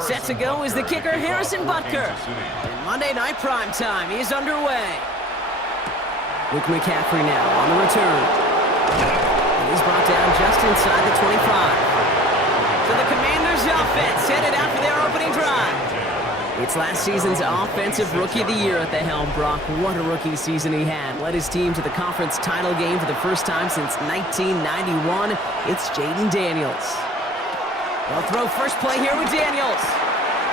Set to go is the kicker, Harrison Butker. And Monday Night Prime Time is underway. Luke McCaffrey now on the return. And he's brought down just inside the 25. So the Commanders' offense headed out for their opening drive. It's last season's Offensive Rookie of the Year at the helm, Brock. What a rookie season he had. Led his team to the conference title game for the first time since 1991. It's Jaden Daniels. They'll throw first play here with Daniels.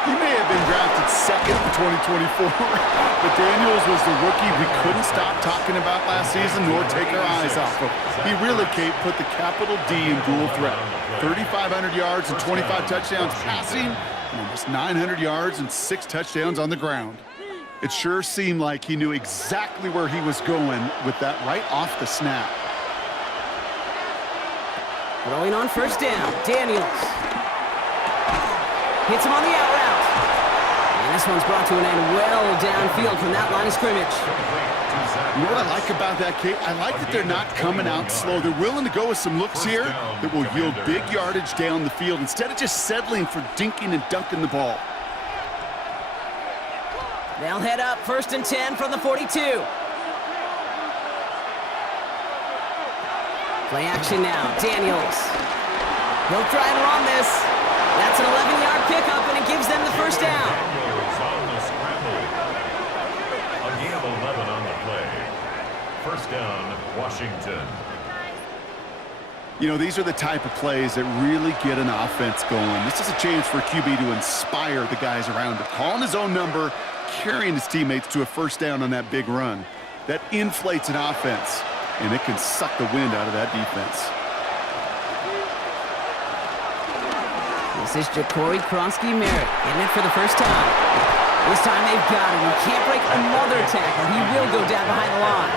He may have been drafted second in 2024, but Daniels was the rookie we couldn't stop talking about last season nor take our eyes off of. He really, Kate, put the capital D in dual threat. 3,500 yards and 25 touchdowns passing, and almost 900 yards and 6 touchdowns on the ground. It sure seemed like he knew exactly where he was going with that right off the snap. Throwing on first down, Daniels. Hits him on the out route. And this one's brought to an end well downfield from that line of scrimmage. You know what I like about that, Kate? I like that they're not coming out slow. They're willing to go with some looks here that will yield big yardage down the field instead of just settling for dinking and dunking the ball. They'll head up 1st and 10 from the 42. Play action now, Daniels. He'll try and run this. That's an 11-yard pickup, and it gives them the first down. A gain of 11 on the play. First down, Washington. You know, these are the type of plays that really get an offense going. This is a chance for QB to inspire the guys around him. Calling his own number, carrying his teammates to a first down on that big run. That inflates an offense, and it can suck the wind out of that defense. This is Ja'Cory Krosky-Merritt getting it for the first time. This time they've got him. He can't break another tackle. He will go down behind the line.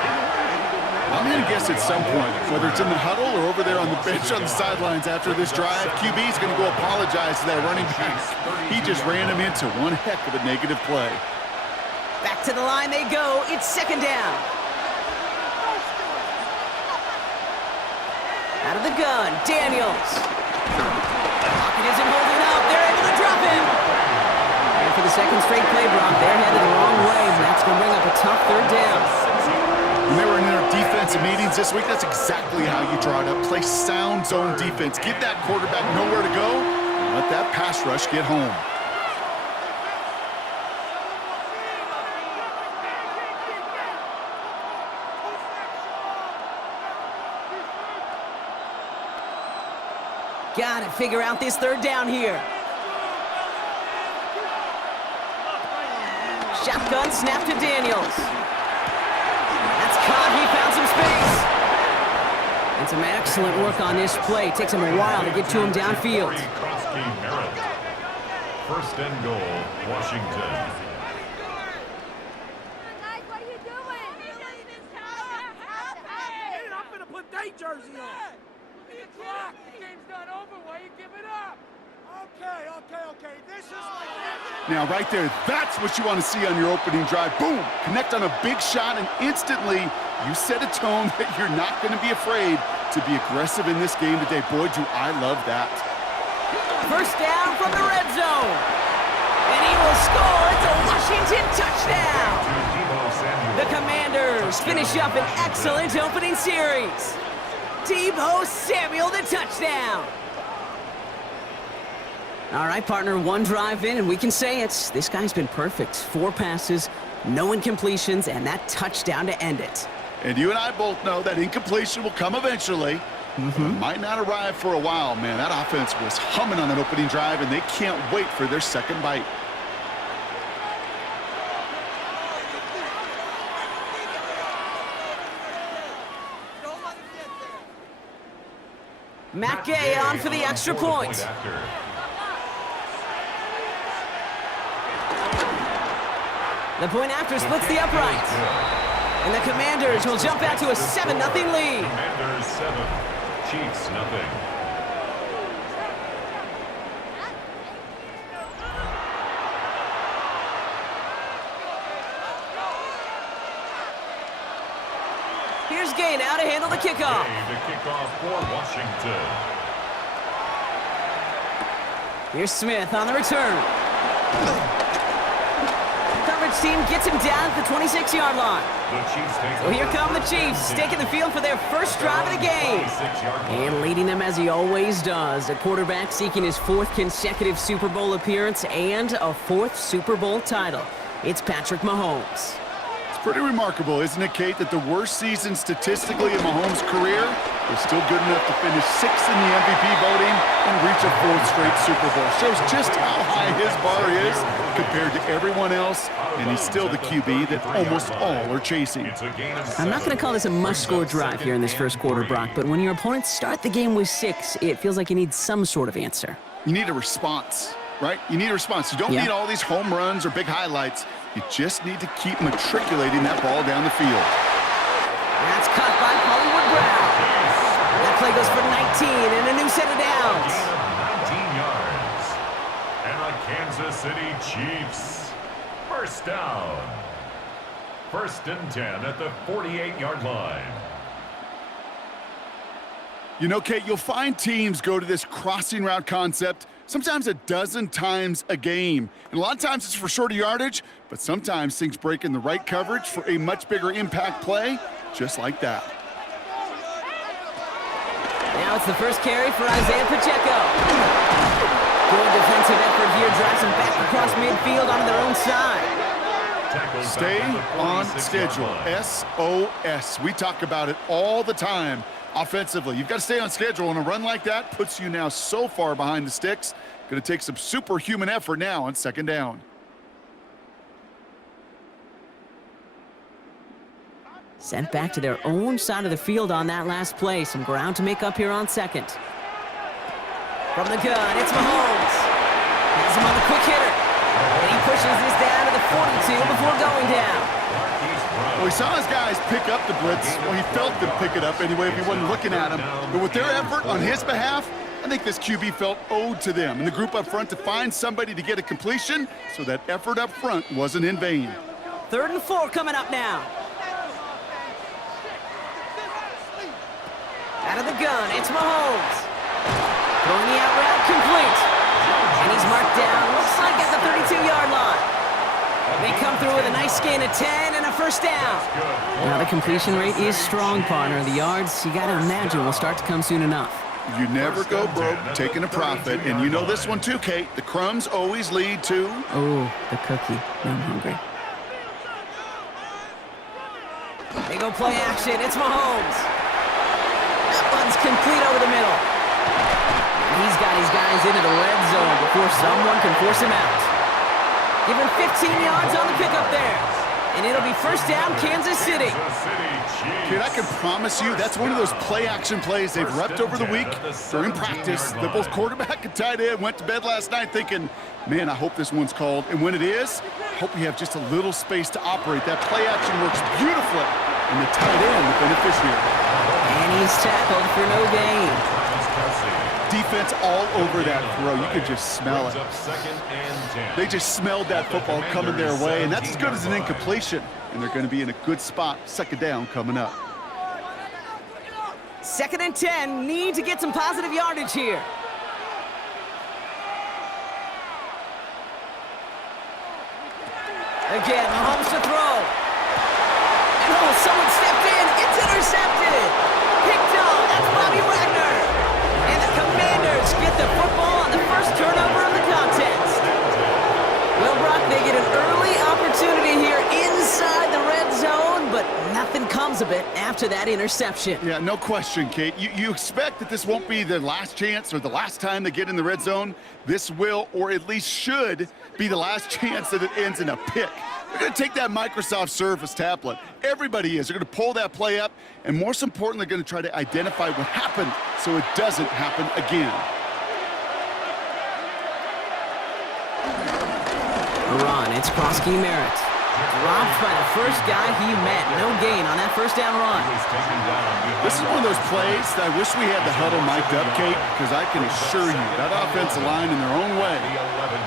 I'm going to guess at some point, whether it's in the huddle or over there on the bench on the sidelines after this drive, QB is going to go apologize to that running back. He just ran him into one heck of a negative play. Back to the line they go. It's second down. Out of the gun, Daniels. Pocket isn't holding up. They're able to drop him. And for the second straight play, Brock, they're headed the wrong way. That's going to bring up a tough third down. When they were in their defensive meetings this week, that's exactly how you draw it up. Play sound zone defense. Give that quarterback nowhere to go and let that pass rush get home. Got to figure out this third down here. Shotgun snap to Daniels. That's caught. He found some space. And some excellent work on this play. Takes him a while to get to him downfield. First and goal, Washington. What are you doing? I'm going to put their jersey on. The clock. The game's not over. Why you give it up? Okay. This is like this. Now, right there, that's what you want to see on your opening drive. Boom! Connect on a big shot, and instantly you set a tone that you're not going to be afraid to be aggressive in this game today. Boy, do I love that. First down from the red zone. And he will score. It's a Washington touchdown. The Commanders finish up an excellent opening series. Deebo Samuel, the touchdown. All right, partner, one drive in, and we can say it. This guy's been perfect. 4 passes, no incompletions, and that touchdown to end it. And you and I both know that incompletion will come eventually. It might not arrive for a while, man. That offense was humming on that opening drive, and they can't wait for their second bite. Matt Gay on for the extra point. The point after splits the upright. And the Commanders will jump out to a 7-0 lead. Commanders 7, Chiefs nothing. Here's Gay now to handle the kickoff. The kickoff for Washington. Here's Smith on the return. Coverage team gets him down at the 26-yard line. So here come the Chiefs, taking the field for their first drive of the game. And leading them as he always does, a quarterback seeking his 4th consecutive Super Bowl appearance and a 4th Super Bowl title. It's Patrick Mahomes. Pretty remarkable, isn't it, Kate, that the worst season statistically in Mahomes' career was still good enough to finish 6th in the MVP voting and reach a 4th straight Super Bowl. Shows just how high his bar is compared to everyone else, and he's still the QB that almost all are chasing. I'm not going to call this a must-score drive here in this first quarter, Brock, but when your opponents start the game with 6, it feels like you need some sort of answer. You need a response, right? You need a response. You don't need all these home runs or big highlights. You just need to keep matriculating that ball down the field. That's caught by Hollywood Brown. That play goes for 19 and a new set of downs. Gain of 19 yards. And the Kansas City Chiefs. First down. 1st and 10 at the 48-yard line. You know, Kate, you'll find teams go to this crossing route concept sometimes a dozen times a game. And a lot of times it's for shorter yardage, but sometimes things break in the right coverage for a much bigger impact play, just like that. Now it's the first carry for Isaiah Pacheco. Good defensive effort here, drives them back across midfield onto their own side. Stay on schedule, SOS. We talk about it all the time. Offensively, you've got to stay on schedule, and a run like that puts you now so far behind the sticks. Going to take some superhuman effort now on 2nd down. Sent back to their own side of the field on that last play. Some ground to make up here on 2nd. From the gun, it's Mahomes. Has him on the quick hitter. And he pushes this down to the 42 before going down. Well, he saw his guys pick up the blitz. Well, he felt them pick it up anyway if he wasn't looking at him. But with their effort on his behalf, I think this QB felt owed to them and the group up front to find somebody to get a completion, so that effort up front wasn't in vain. 3rd and 4 coming up now. Out of the gun, it's Mahomes. Throwing the out route complete. And he's marked down, looks like at the 32-yard line. They come through with a nice gain of 10 and a first down. Now the completion rate is strong, partner. The yards, you got to imagine, will start to come soon enough. You never go broke taking a profit, and you know this one too, Kate. The crumbs always lead to... Oh, the cookie. I'm hungry. They go play action. It's Mahomes. That one's complete over the middle. He's got his guys into the red zone before someone can force him out. Give him 15 yards on the pickup there. And it'll be first down, Kansas City. Kid, I can promise you that's one of those play-action plays they've repped over the week during practice. That both quarterback and tight end went to bed last night thinking, man, I hope this one's called. And when it is, I hope you have just a little space to operate. That play-action works beautifully, and the tight end, the beneficiary. And he's tackled for no gain. Defense all over that throw. You could just smell it. They just smelled that football coming their way, and that's as good as an incompletion. And they're going to be in a good spot. 2nd down coming up. 2nd and 10. Need to get some positive yardage here. Again, Mahomes to throw. And oh, someone stepped in. It's intercepted. Picked off. That's Bobby Wagner. And the Commanders get the football on the first turnover of the contest. Well, Brock, they get an early opportunity here inside the red zone, but nothing comes of it after that interception. Yeah, no question, Kate. You expect that this won't be their last chance or the last time they get in the red zone. This will, or at least should, be the last chance that it ends in a pick. They're going to take that Microsoft Surface tablet. Everybody is. They're going to pull that play up, and most importantly, they're going to try to identify what happened so it doesn't happen again. Run, it's Krosky Merritt. Dropped by the first guy he met. No gain on that first down run. This is one of those plays that I wish we had the huddle mic'd up, Kate, because I can assure you that offensive line in their own way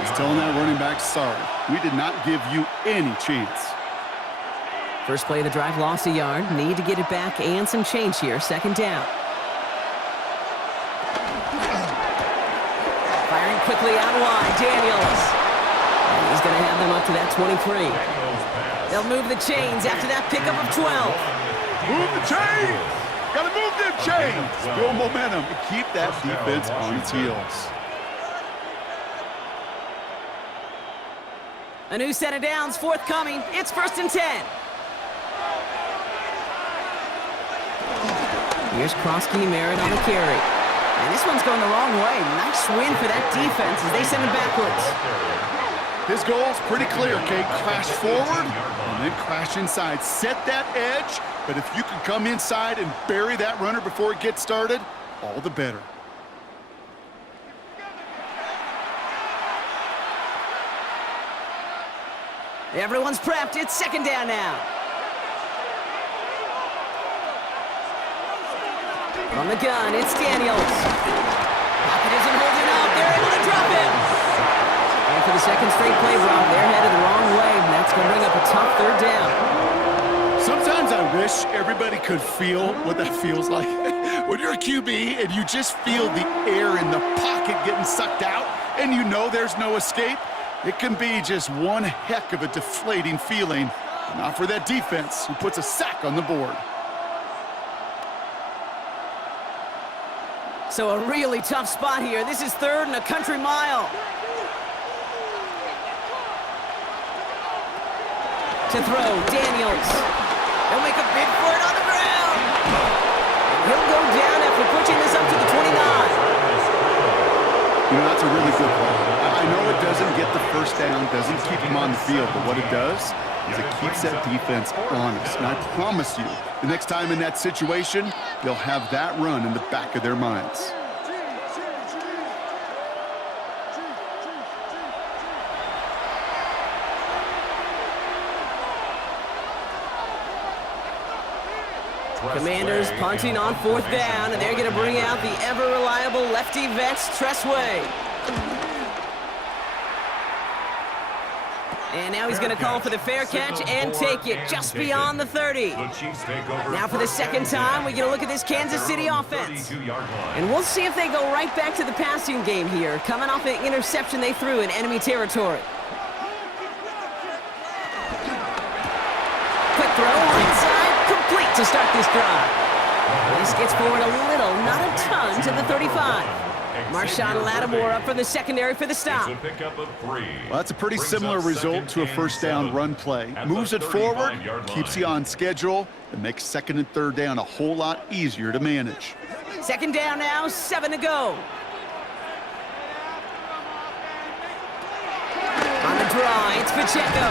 is telling that running back, sorry, we did not give you any chance. First play of the drive lost a yard. Need to get it back and some change here. 2nd down. Firing quickly out wide. Daniels. And he's going to have them up to that 23. They'll move the chains after that pickup of 12. Move the chains! Gotta move them chains! Build momentum and keep that defense on its heels. A new set of downs forthcoming. It's 1st and 10. Here's Krosky Merritt on the carry. And this one's going the wrong way. Nice win for that defense as they send him backwards. His goal's pretty clear, Kate. Crash forward and then crash inside. Set that edge, but if you can come inside and bury that runner before it gets started, all the better. Everyone's prepped. It's 2nd down now. From the gun, it's Daniels. Pocket isn't holding up. They're able to drop him. And for the 2nd straight play, Rob, they're headed the wrong way, and that's going to bring up a tough 3rd down. Sometimes I wish everybody could feel what that feels like. When you're a QB and you just feel the air in the pocket getting sucked out, and you know there's no escape, it can be just one heck of a deflating feeling. Not for that defense who puts a sack on the board. So a really tough spot here. This is 3rd and a country mile. To throw, Daniels. They'll make a bid for it on the ground. He'll go down after pushing this up to the 29. You know, that's a really good play. I know it doesn't get the 1st down, doesn't keep him on the field, but what it does is it keeps that defense honest. And I promise you, the next time in that situation, they'll have that run in the back of their minds. Commanders punting on 4th down, and they're going to bring out the ever-reliable lefty vets, Tressway. And now he's going to call for the fair catch and take it just beyond the 30. Now for the 2nd time, we get a look at this Kansas City offense. And we'll see if they go right back to the passing game here, coming off an interception they threw in enemy territory. Quick throw, inside, complete to start this drive. This gets forward a little, not a ton, to the 35. Marshawn Lattimore up from the secondary for the stop. Well, that's a pretty similar result to a 1st down run play. Moves it forward, keeps you on schedule, and makes 2nd and 3rd down a whole lot easier to manage. 2nd down now, 7 to go. On the draw, it's Pacheco.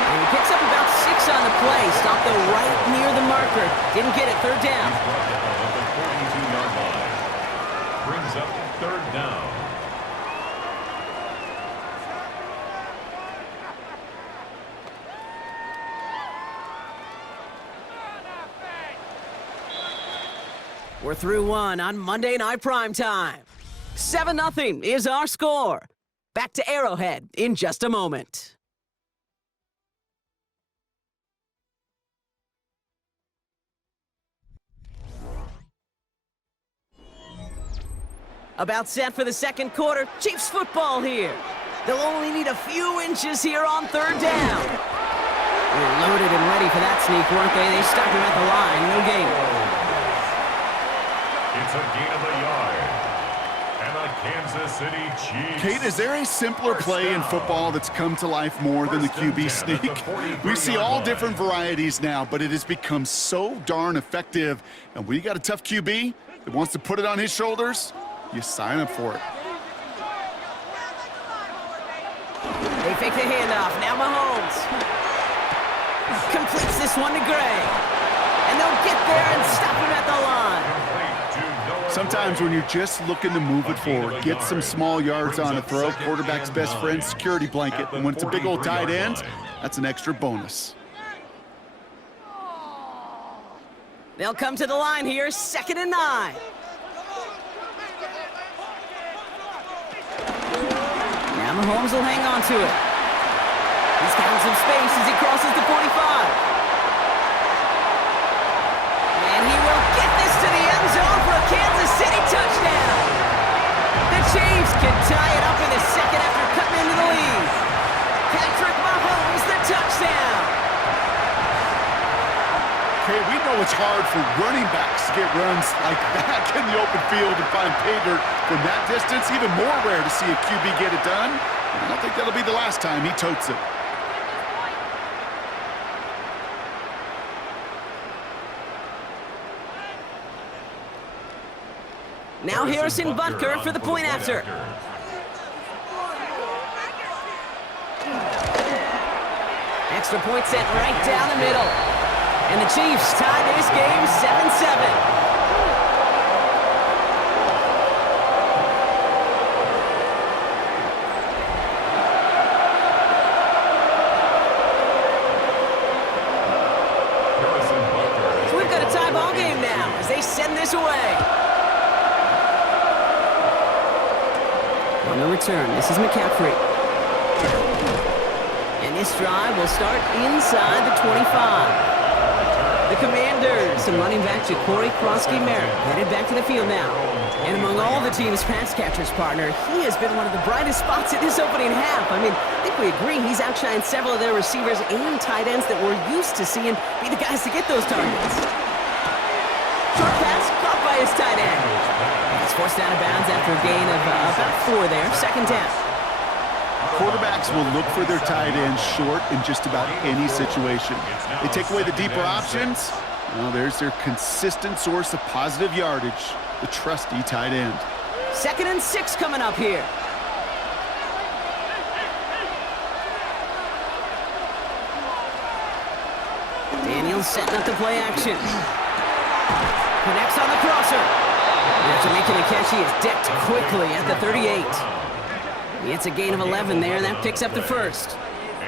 And he picks up about 6 on the play. Stopped though right near the marker. Didn't get it, 3rd down. Brings up 3rd down. We're through one on Monday Night Primetime. 7-0 is our score. Back to Arrowhead in just a moment. About set for the 2nd quarter. Chiefs football here. They'll only need a few inches here on 3rd down. They were loaded and ready for that sneak, weren't they? They stopped him at the line. No gain. It's a gain of a yard. And a Kansas City Chiefs. Kate, is there a simpler play in football that's come to life more than the QB sneak? We see all different varieties now, but it has become so darn effective. And when you got a tough QB that wants to put it on his shoulders, you sign up for it. They fake the handoff. Now Mahomes completes this one to Gray. And they'll get there and stop him at the line. Sometimes when you're just looking to move it forward, get some small yards on a throw, quarterback's best friend, security blanket. And when it's a big old tight end, that's an extra bonus. They'll come to the line here, 2nd and 9. Now Mahomes will hang on to it. He's got some space as he crosses the 45. And he will get this to the end zone for a Kansas City touchdown. The Chiefs can tie it up in the second after cutting into the lead. Patrick Mahomes, the touchdown. Okay, we know it's hard for running backs to get runs like that in the open field and find pay dirt from that distance. Even more rare to see a QB get it done. I don't think that'll be the last time he totes it. Now Harrison Butker for the point after. Extra point set right down the middle. And the Chiefs tie this game 7-7. So we've got a tie ball game now as they send this away. On the return, this is McCaffrey. And this drive will start inside the 25. The Commanders and running back Corey Krosky-Merritt headed back to the field now. And among all the team's pass catchers, partner, he has been one of the brightest spots in this opening half. I mean, I think we agree he's outshined several of their receivers and tight ends that we're used to seeing be the guys to get those targets. Short pass caught by his tight end. It's forced out of bounds after a gain of about 4 there. Second down. Quarterbacks will look for their tight ends short in just about any situation. They take away the deeper options. Well, there's their consistent source of positive yardage, the trusty tight end. 2nd and 6 coming up here. Daniels setting up the play action. Connects on the crosser. After making a catch, he is decked quickly at the 38. It's a gain of 11 there, and that picks up the first.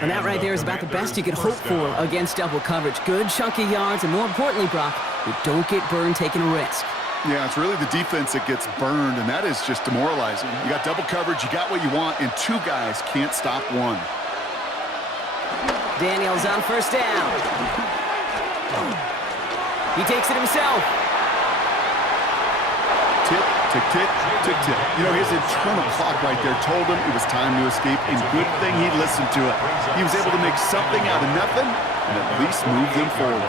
And that right there is about the best you could hope for against double coverage. Good chunky yards, and more importantly, Brock, you don't get burned taking a risk. Yeah, it's really the defense that gets burned, and that is just demoralizing. You got double coverage, you got what you want, and 2 guys can't stop one. Daniels on first down. He takes it himself. Tick, tick, tick, tick, tick. You know, his internal clock right there told him it was time to escape, and good thing he listened to it. He was able to make something out of nothing and at least move them forward.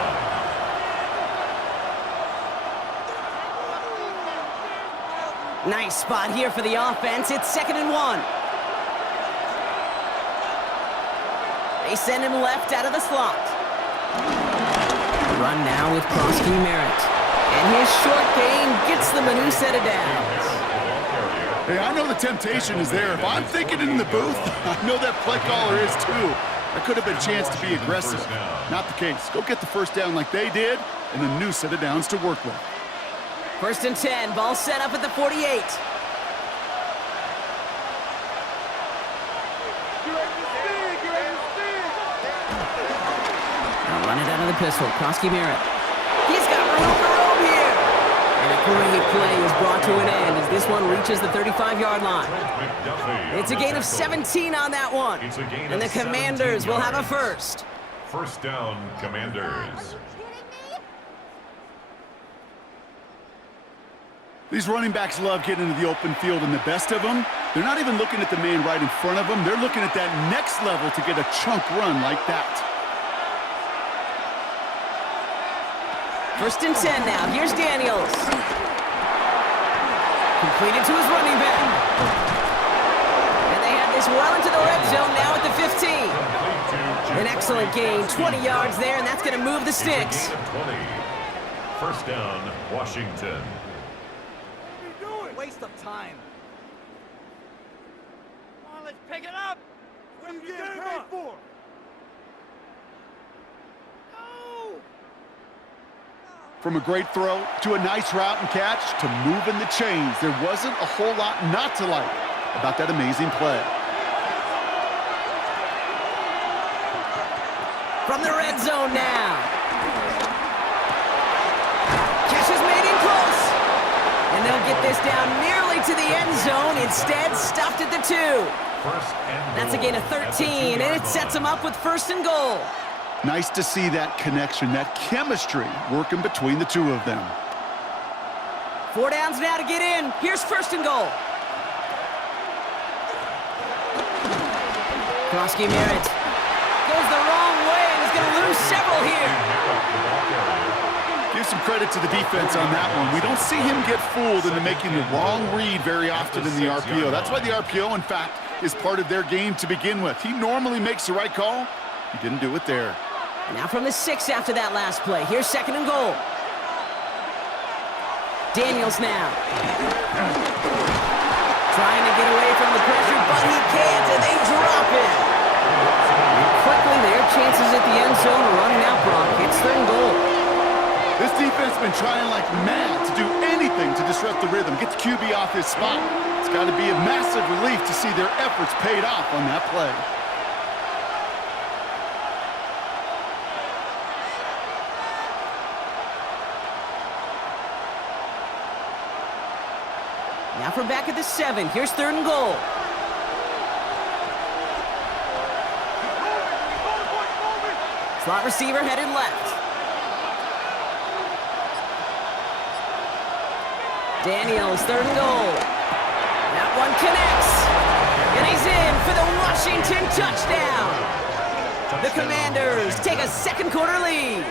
Nice spot here for the offense. It's 2nd and 1. They send him left out of the slot. Run now with Krosky-Merritt. And his short gain gets them a new set of downs. Hey, I know the temptation is there. If I'm thinking it in the booth, I know that play caller is too. There could have been a chance to be aggressive. Not the case. Go get the first down like they did, and a new set of downs to work with. 1st and 10, ball set up at the 48. Now run it out of the pistol, Krosky-Merritt. He's got room to roam here. And a great play is brought to an end as this one reaches the 35-yard line. It's a gain of 17 on that one. And the Commanders will have a first. First down, Commanders. These running backs love getting into the open field, and the best of them, they're not even looking at the man right in front of them. They're looking at that next level to get a chunk run like that. 1st and 10 now. Here's Daniels. Completed to his running back. And they have this well into the red zone now at the 15. An excellent gain. 20 yards there, and that's going to move the sticks. 20. First down, Washington. Waste of time. Come on, let's pick it up. What are you getting paid for? No! From a great throw to a nice route and catch to moving the chains, there wasn't a whole lot not to like about that amazing play. From the red zone now. Catch is made in close. And they'll get this down nearly to the end zone. Instead, stopped at the 2. That's a gain of 13, and it sets them up with 1st and goal. Nice to see that connection, that chemistry working between the 2 of them. 4 downs now to get in. Here's 1st and goal. Krosky Merritt goes the wrong way and is going to lose several here. Give some credit to the defense on that one. We don't see him get fooled into making the wrong read very often in the RPO. That's why the RPO, in fact, is part of their game to begin with. He normally makes the right call. He didn't do it there. Now from the 6 after that last play. Here's 2nd and goal. Daniels now. Trying to get away from the pressure, but he can't, and they drop it. And quickly, their chances at the end zone are running out, Brock. It's 3rd and goal. This defense has been trying like mad to do anything to disrupt the rhythm, get the QB off his spot. It's got to be a massive relief to see their efforts paid off on that play. Now from back at the 7. Here's 3rd and goal. Slot receiver headed left. Daniels, 3rd and goal. That one connects. And he's in for the Washington touchdown. The Commanders take a 2nd quarter lead.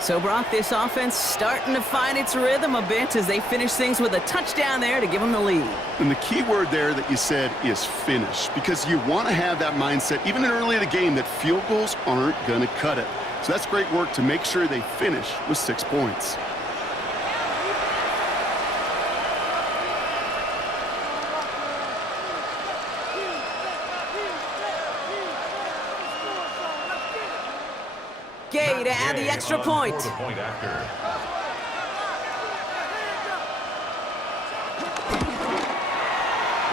So, Brock, this offense starting to find its rhythm a bit as they finish things with a touchdown there to give them the lead. And the key word there that you said is finish, because you want to have that mindset, even early in the game, that field goals aren't going to cut it. So that's great work to make sure they finish with 6 points. Gay to add the extra point.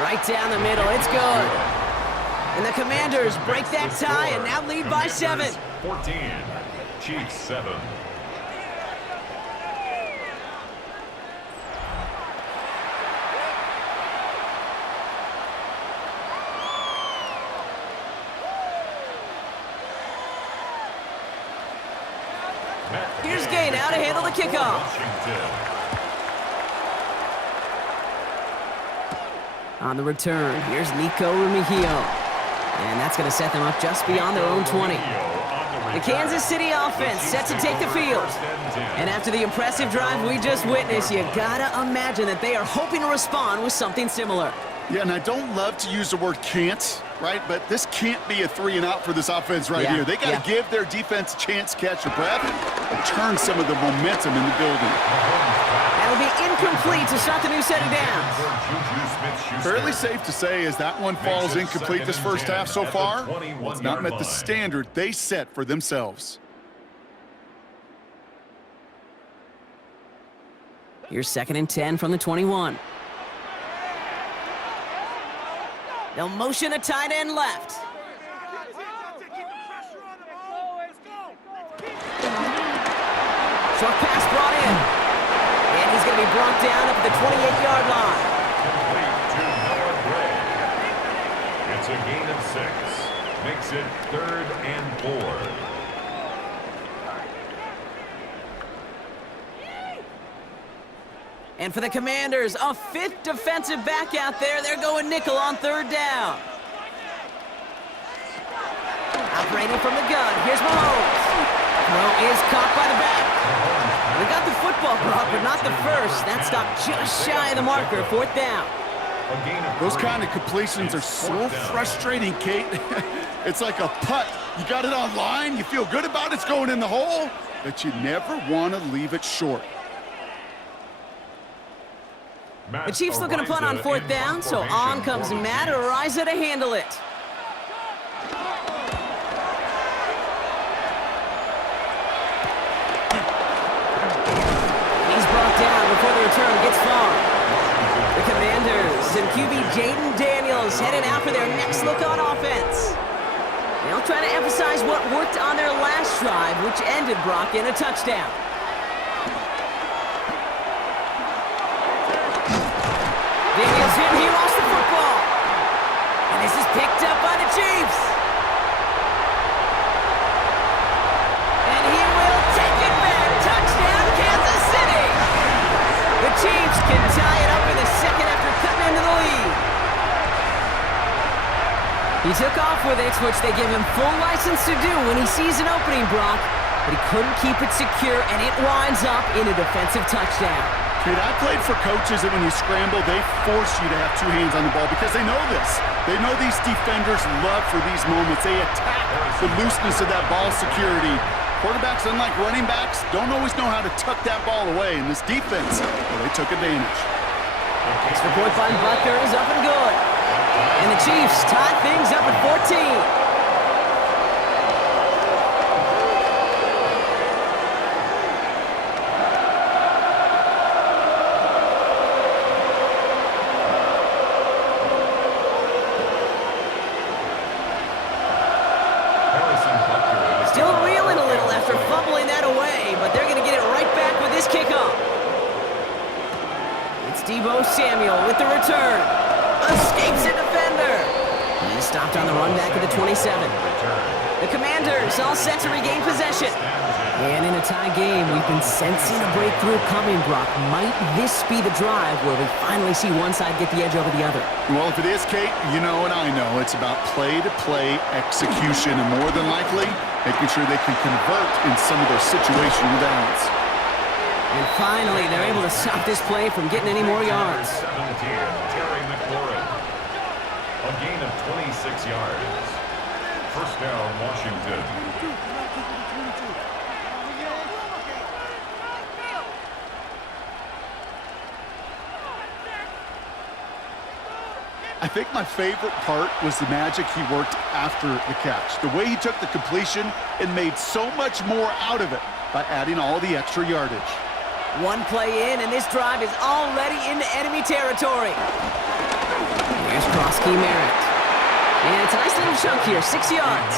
Right down the middle, it's good. And the Commanders break that tie and now lead by 7. 14, Chiefs 7. Here's Gay now to handle the kickoff. On the return, here's Nico Rumigio. And that's going to set them up just beyond their own 20. The Kansas City offense set to take the field. And after the impressive drive we just witnessed, you gotta imagine that they are hoping to respond with something similar. Yeah, and I don't love to use the word can't, right? But this can't be a 3-and-out for this offense right here. They got to give their defense a chance to catch their breath and turn some of the momentum in the building. That'll be incomplete to start the new set of downs. Fairly safe to say as that one falls incomplete this first half so far, well, it's not met the standard they set for themselves. Here's 2nd and 10 from the 21. They'll motion a tight end left. Short pass brought in. And he's going to be brought down up at the 28-yard line. It's a gain of 6. Makes it 3rd and 4. And for the Commanders, a 5th defensive back out there. They're going nickel on 3rd down. Operating from the gun. Here's Mahomes. Throw is caught by the back. We got the football, Brock, but not the first. That stopped just shy of the marker. 4th down. Those kind of completions are so frustrating, Kate. It's like a putt. You got it on line. You feel good about it. It's going in the hole. But you never want to leave it short. The Chiefs looking to punt on 4th down, so on comes Matt Ariza to handle it. He's brought down before the return gets far. The Commanders and QB Jaden Daniels headed out for their next look on offense. They'll try to emphasize what worked on their last drive, which ended Brock in a touchdown. Daniels hit, he lost the football. And this is picked up by the Chiefs. And he will take it back. Touchdown, Kansas City. The Chiefs can tie it up in the 2nd after cutting into the lead. with it, which they give him full license to do when he sees an opening, Brock. But he couldn't keep it secure, and it winds up in a defensive touchdown. Kate, I played for coaches that when you scramble, they force you to have two hands on the ball because they know this. They know these defenders love for these moments. They attack the looseness of that ball security. Quarterbacks, unlike running backs, don't always know how to tuck that ball away. In this defense, well, they took advantage. Extra point by Butker is up and good. And the Chiefs tie things up at 14. Still reeling a little after fumbling that away, but they're going to get it right back with this kickoff. It's Deebo Samuel with the return. Escapes a defender. He's stopped on the run back of the 27. The Commanders all set to regain possession. And in a tie game, we've been sensing a breakthrough coming, Brock. Might this be the drive where we finally see one side get the edge over the other? Well, if it is, Kate, you know and I know it's about play-to-play execution, and more than likely, making sure they can convert in some of those situational downs. And finally, they're able to stop this play from getting any more yards. 17, Terry McLaurin. A gain of 26 yards. First down, Washington. I think my favorite part was the magic he worked after the catch. The way he took the completion and made so much more out of it by adding all the extra yardage. One play in, and this drive is already into enemy territory. Here's Krosky Merritt. And it's a nice little chunk here, 6 yards.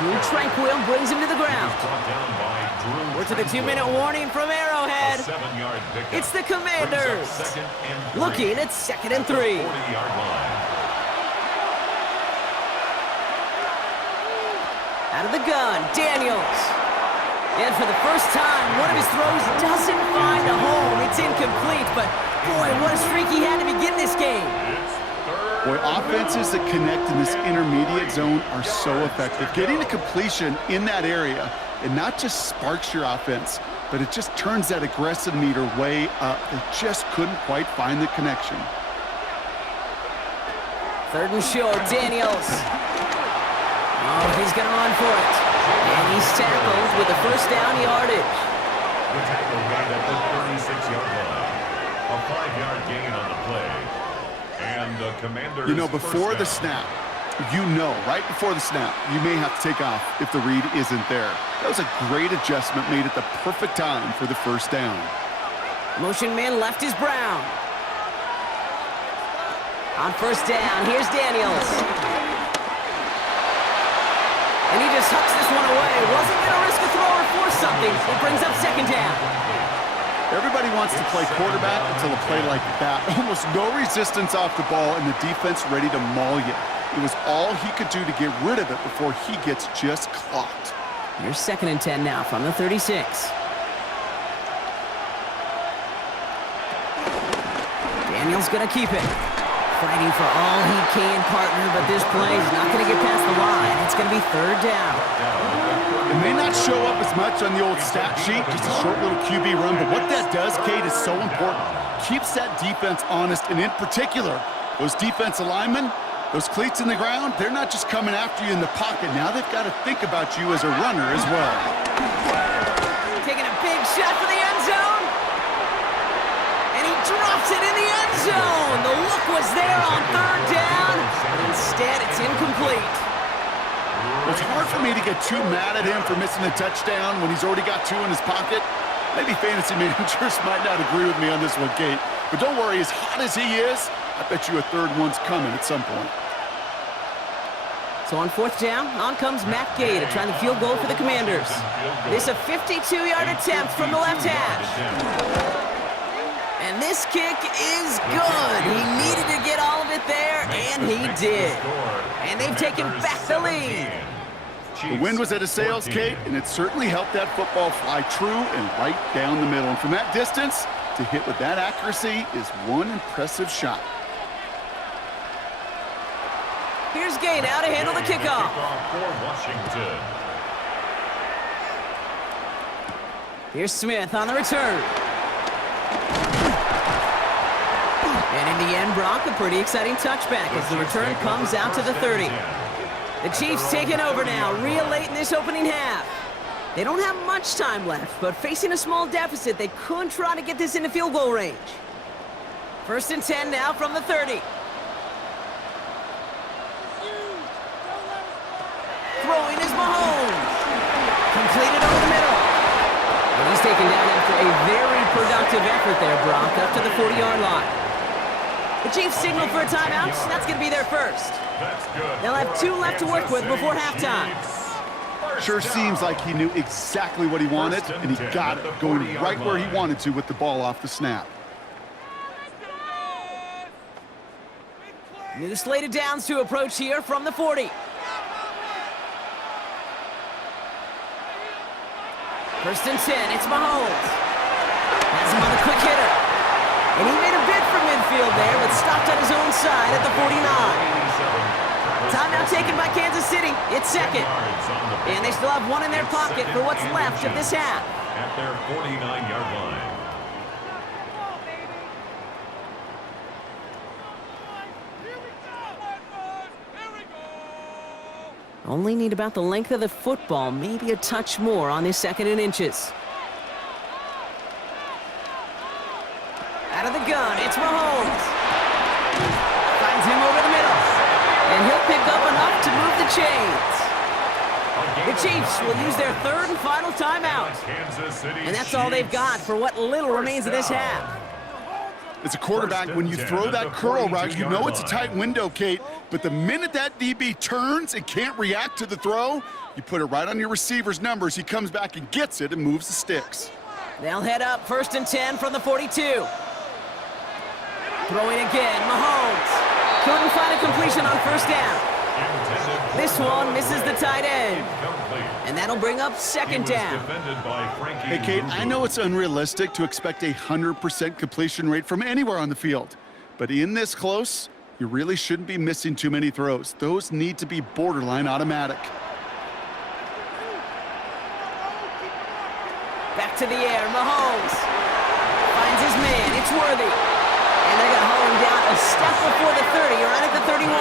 Drew Tranquil brings him to the ground. We're to the 2-minute warning from Arrowhead. It's the Commanders looking at 2nd and 3. Out of the gun, Daniels. And for the first time, one of his throws doesn't find a home. It's incomplete, but boy, what a streak he had to begin this game. Boy, offenses that connect in this intermediate zone are so effective. Getting a completion in that area, it not just sparks your offense, but it just turns that aggressive meter way up. They just couldn't quite find the connection. 3rd and short, Daniels. Oh, he's going to run for it. And he's tackled with the first down yardage. The tackle made at the 36-yard line. A 5-yard gain on the play. And the Commanders. You know, before the snap, right before the snap, you may have to take off if the read isn't there. That was a great adjustment made at the perfect time for the first down. Motion man left is Brown. On first down, here's Daniels. And he just hucks this one away. Wasn't going to risk a throw or force something. It brings up 2nd down. Everybody wants to play quarterback until a play like that. Almost no resistance off the ball and the defense ready to maul you. It was all he could do to get rid of it before he gets just clocked. Here's 2nd and 10 now from the 36. Daniels going to keep it. Fighting for all he can, partner, but this play is not going to get past the line. It's going to be 3rd down. It may not show up as much on the old stat sheet, just a short little QB run, but what that does, Kate, is so important. Keeps that defense honest, and in particular, those defensive linemen, those cleats in the ground, they're not just coming after you in the pocket. Now they've got to think about you as a runner as well. Taking a big shot for the end zone. And he drops it in the end zone. The look was there on 3rd down, but instead it's incomplete. It's hard for me to get too mad at him for missing a touchdown when he's already got 2 in his pocket. Maybe fantasy managers might not agree with me on this one, Kate. But don't worry, as hot as he is, I bet you a 3rd one's coming at some point. So on 4th down, on comes Matt Gay to try the field goal for the Commanders. This a 52-yard attempt from the left hash. And this kick is good. He needed to get all of it there, and he did. And they've taken back the lead. The wind was at his sails, Kate, and it certainly helped that football fly true and right down the middle. And from that distance, to hit with that accuracy is one impressive shot. Here's Gay now to handle the kickoff. For Washington. Here's Smith on the return. And in the end, Brock, a pretty exciting touchback as the return comes out to the 30. The Chiefs taking over now, real late in this opening half. They don't have much time left, but facing a small deficit, they could try to get this into field goal range. 1st and 10 now from the 30. Throwing is Mahomes. Completed over the middle. And he's taken down after a very productive effort there, Brock, up to the 40-yard line. The Chiefs signal for a timeout. That's going to be their first. They'll have 2 left to work with before halftime. Sure seems like he knew exactly what he wanted, and he got it, going right where he wanted to with the ball off the snap. New slated downs to approach here from the 40. 1st and 10, it's Mahomes. Has him on the quick hitter. And he made a bid for midfield there, but stopped on his own side at the 49. Timeout taken by Kansas City. It's second. And they still have 1 in their pocket for what's left of this half. At their 49-yard line. Only need about the length of the football, maybe a touch more on this 2nd and inches. Out of the gun, it's Mahomes. Finds him over the middle. And he'll pick up enough to move the chains. The Chiefs will use their 3rd and final timeout. And that's all they've got for what little remains of this half. As a quarterback, when you throw that curl route, you know it's a tight window, Kate, but the minute that DB turns and can't react to the throw, you put it right on your receiver's numbers. He comes back and gets it and moves the sticks. They'll head up 1st and 10 from the 42. Throwing again, Mahomes. Couldn't find a completion on 1st down. This one misses the tight end. And that'll bring up 2nd down. Hey, Kate, I know it's unrealistic to expect a 100% completion rate from anywhere on the field. But in this close, you really shouldn't be missing too many throws. Those need to be borderline automatic. Back to the air, Mahomes. Finds his man, it's Worthy. And they're going to haul him down a step before the 30, or right at the 31.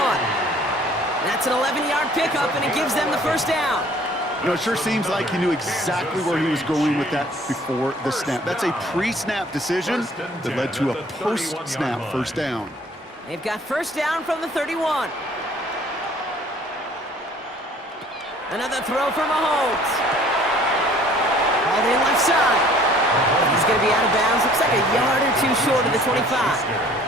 That's an 11-yard pickup, and it gives them the 1st down. You know, it sure seems like he knew exactly where he was going with that before the snap. That's a pre-snap decision that led to a post-snap 1st down. They've got 1st down from the 31. Another throw for Mahomes. Hauled in left side. He's going to be out of bounds. Looks like a yard or 2 short of the 25.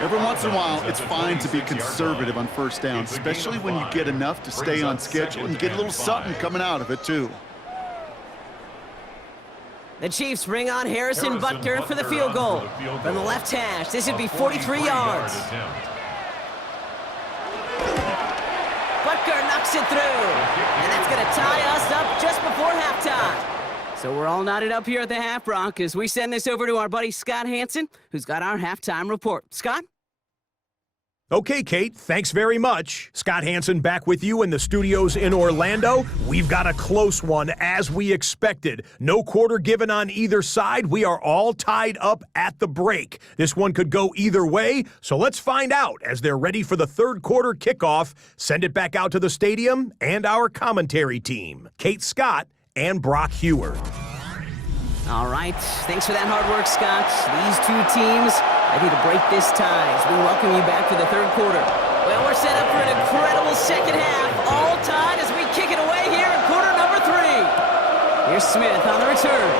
Every once in a while, it's fine to be conservative on 1st down, especially when you get enough to stay on schedule and get a little something coming out of it, too. The Chiefs bring on Harrison Butker for the field goal. From the left hash, this would be 43 yards. Butker knocks it through. And that's going to tie us up just before halftime. So we're all knotted up here at the half, Brock, as we send this over to our buddy Scott Hansen, who's got our halftime report. Scott? Okay, Kate, thanks very much. Scott Hansen back with you in the studios in Orlando. We've got a close one, as we expected. No quarter given on either side. We are all tied up at the break. This one could go either way, so let's find out as they're ready for the 3rd quarter kickoff. Send it back out to the stadium and our commentary team, Kate Scott and Brock Hewer. All right, thanks for that hard work, Scott. These 2 teams ready to break this tie as we welcome you back for the 3rd quarter. Well, we're set up for an incredible 2nd half, all tied as we kick it away here in quarter number 3. Here's Smith on the return.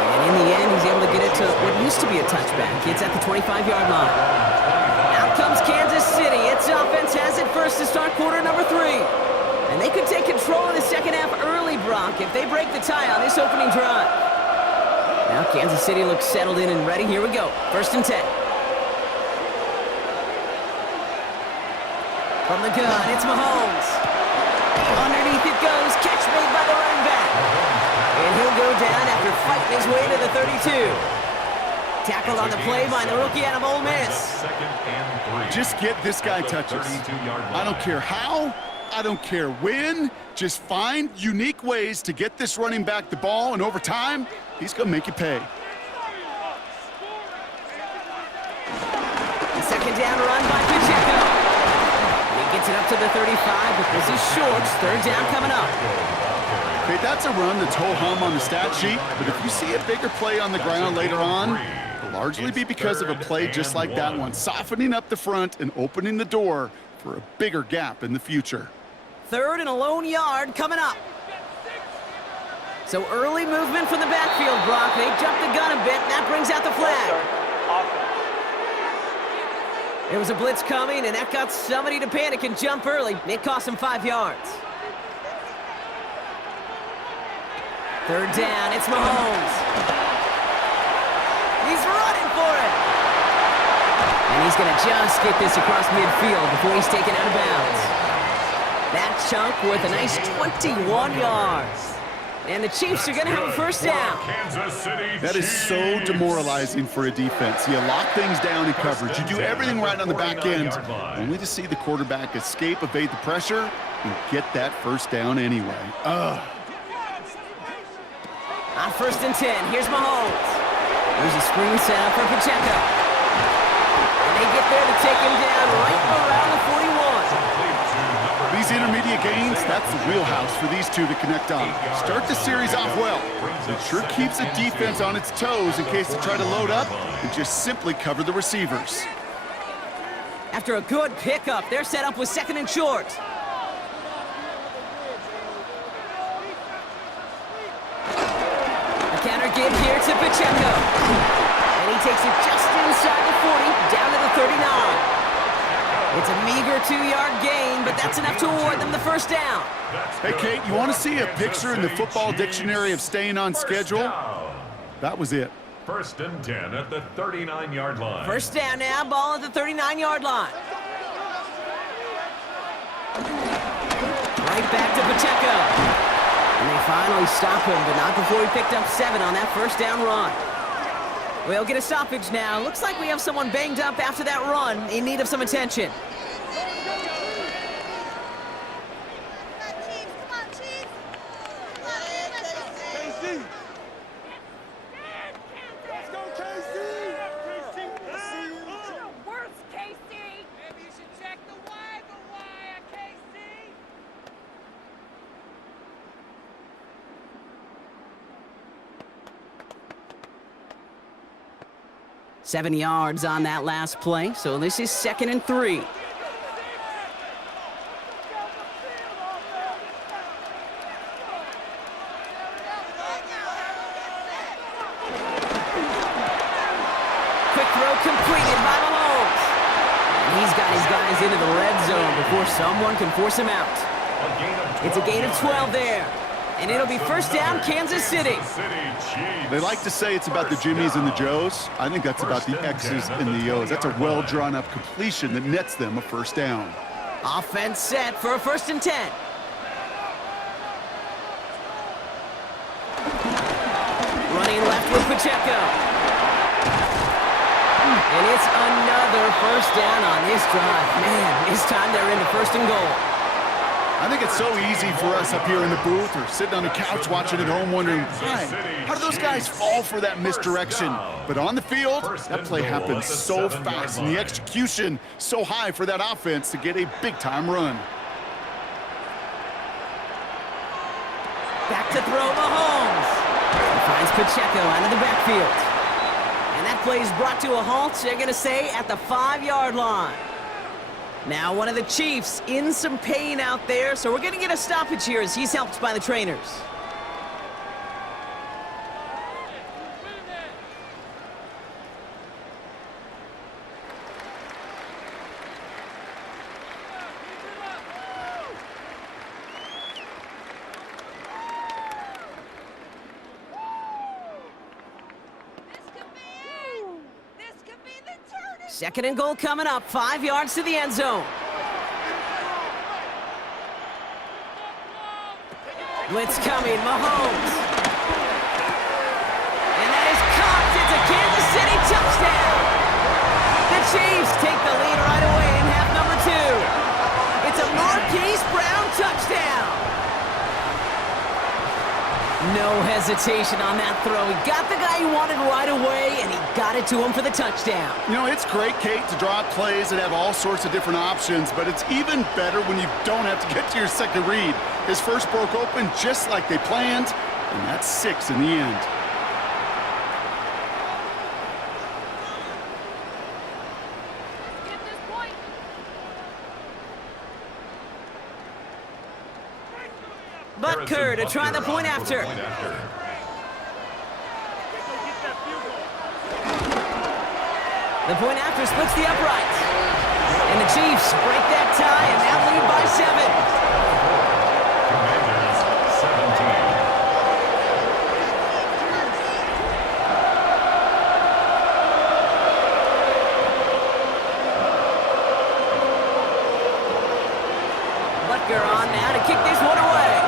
And in the end, he's able to get it to what used to be a touchback. It's at the 25-yard line. Out comes Kansas City. Its offense has it first to start quarter number 3. And they could take control of the 2nd half early, Brock, if they break the tie on this opening drive. Now Kansas City looks settled in and ready. Here we go. 1st and 10. From the gun, it's Mahomes. Underneath it goes. Catch made by the running back. And he'll go down after fighting his way to the 32. Tackled on the play by the rookie out of Ole Miss. Second and 3. Just get this guy touches. I don't care how, I don't care when. Just find unique ways to get this running back the ball, and over time, he's going to make you pay. The second down run by Pacheco. He gets it up to the 35, but this is short. Third down coming up. Okay, that's a run that's ho-hum on the stat sheet, but if you see a bigger play on the ground later on, it'll largely be because of a play just like that one, softening up the front and opening the door for a bigger gap in the future. Third and a lone yard coming up. So early movement from the backfield, Brock. They jumped the gun a bit, and that brings out the flag. There was a blitz coming, and that got somebody to panic and jump early. It cost him 5 yards. Third down, it's Mahomes. He's running for it. And he's going to just get this across midfield before he's taken out of bounds. That chunk worth a nice 21 yards. And the Chiefs are going to have a first down. That is so demoralizing for a defense. You lock things down in coverage. You do everything right on the back end, only to see the quarterback escape, evade the pressure, and get that first down anyway. Ugh. On first and 10, here's Mahomes. There's a screen set up for Pacheco. And they get there to take him down right around the 41. These intermediate gains, that's the wheelhouse for these two to connect on. Start the series off well. It sure keeps the defense on its toes in case they try to load up and just simply cover the receivers. After a good pickup, they're set up with second and short. A counter give here to Pacheco. And he takes it just inside the 40, down to the 39. It's a meager 2-yard gain, but that's enough to award them the first down. Hey, Kate, you want to see a picture in the football dictionary of staying on schedule? That was it. First and 10 at the 39-yard line. First down now, ball at the 39-yard line. Right back to Pacheco. And they finally stop him, but not before he picked up 7 on that first down run. We'll get a stoppage now. Looks like we have someone banged up after that run, in need of some attention. Seven yards on that last play, so this is second and 3. Quick throw completed by Mahomes. And he's got his guys into the red zone before someone can force him out. It's a gain of 12 there. And it'll be first down, Kansas City. They like to say it's about the Jimmies and the Joes. I think that's about the X's and the O's. That's a well-drawn-up completion that nets them a first down. Offense set for a first and 10. Running left with Pacheco. And it's another first down on this drive. Man, this time they're into first and goal. I think it's so easy for us up here in the booth or sitting on the couch watching at home wondering, why? How do those guys fall for that misdirection? But on the field, that play happens so fast and the execution so high for that offense to get a big-time run. Back to throw Mahomes. He finds Pacheco out of the backfield. And that play is brought to a halt, they're going to say, at the 5-yard line. Now one of the Chiefs in some pain out there, so we're going to get a stoppage here as he's helped by the trainers. Second and goal coming up, 5 yards to the end zone. Blitz coming, Mahomes. And that is caught. It's a Kansas City touchdown. touchdown! The Chiefs take the lead right away in half number 2. It's a Marquise Brown touchdown! No hesitation on that throw. He got the guy he wanted right away, and he got it to him for the touchdown. You know, it's great, Kate, to draw up plays and have all sorts of different options, but it's even better when you don't have to get to your second read. His first broke open just like they planned, and that's 6 in the end. Butker to try the point after. The point after splits the uprights. And the Chiefs break that tie and now lead by 7. Commanders 17. Butker on now to kick this one away.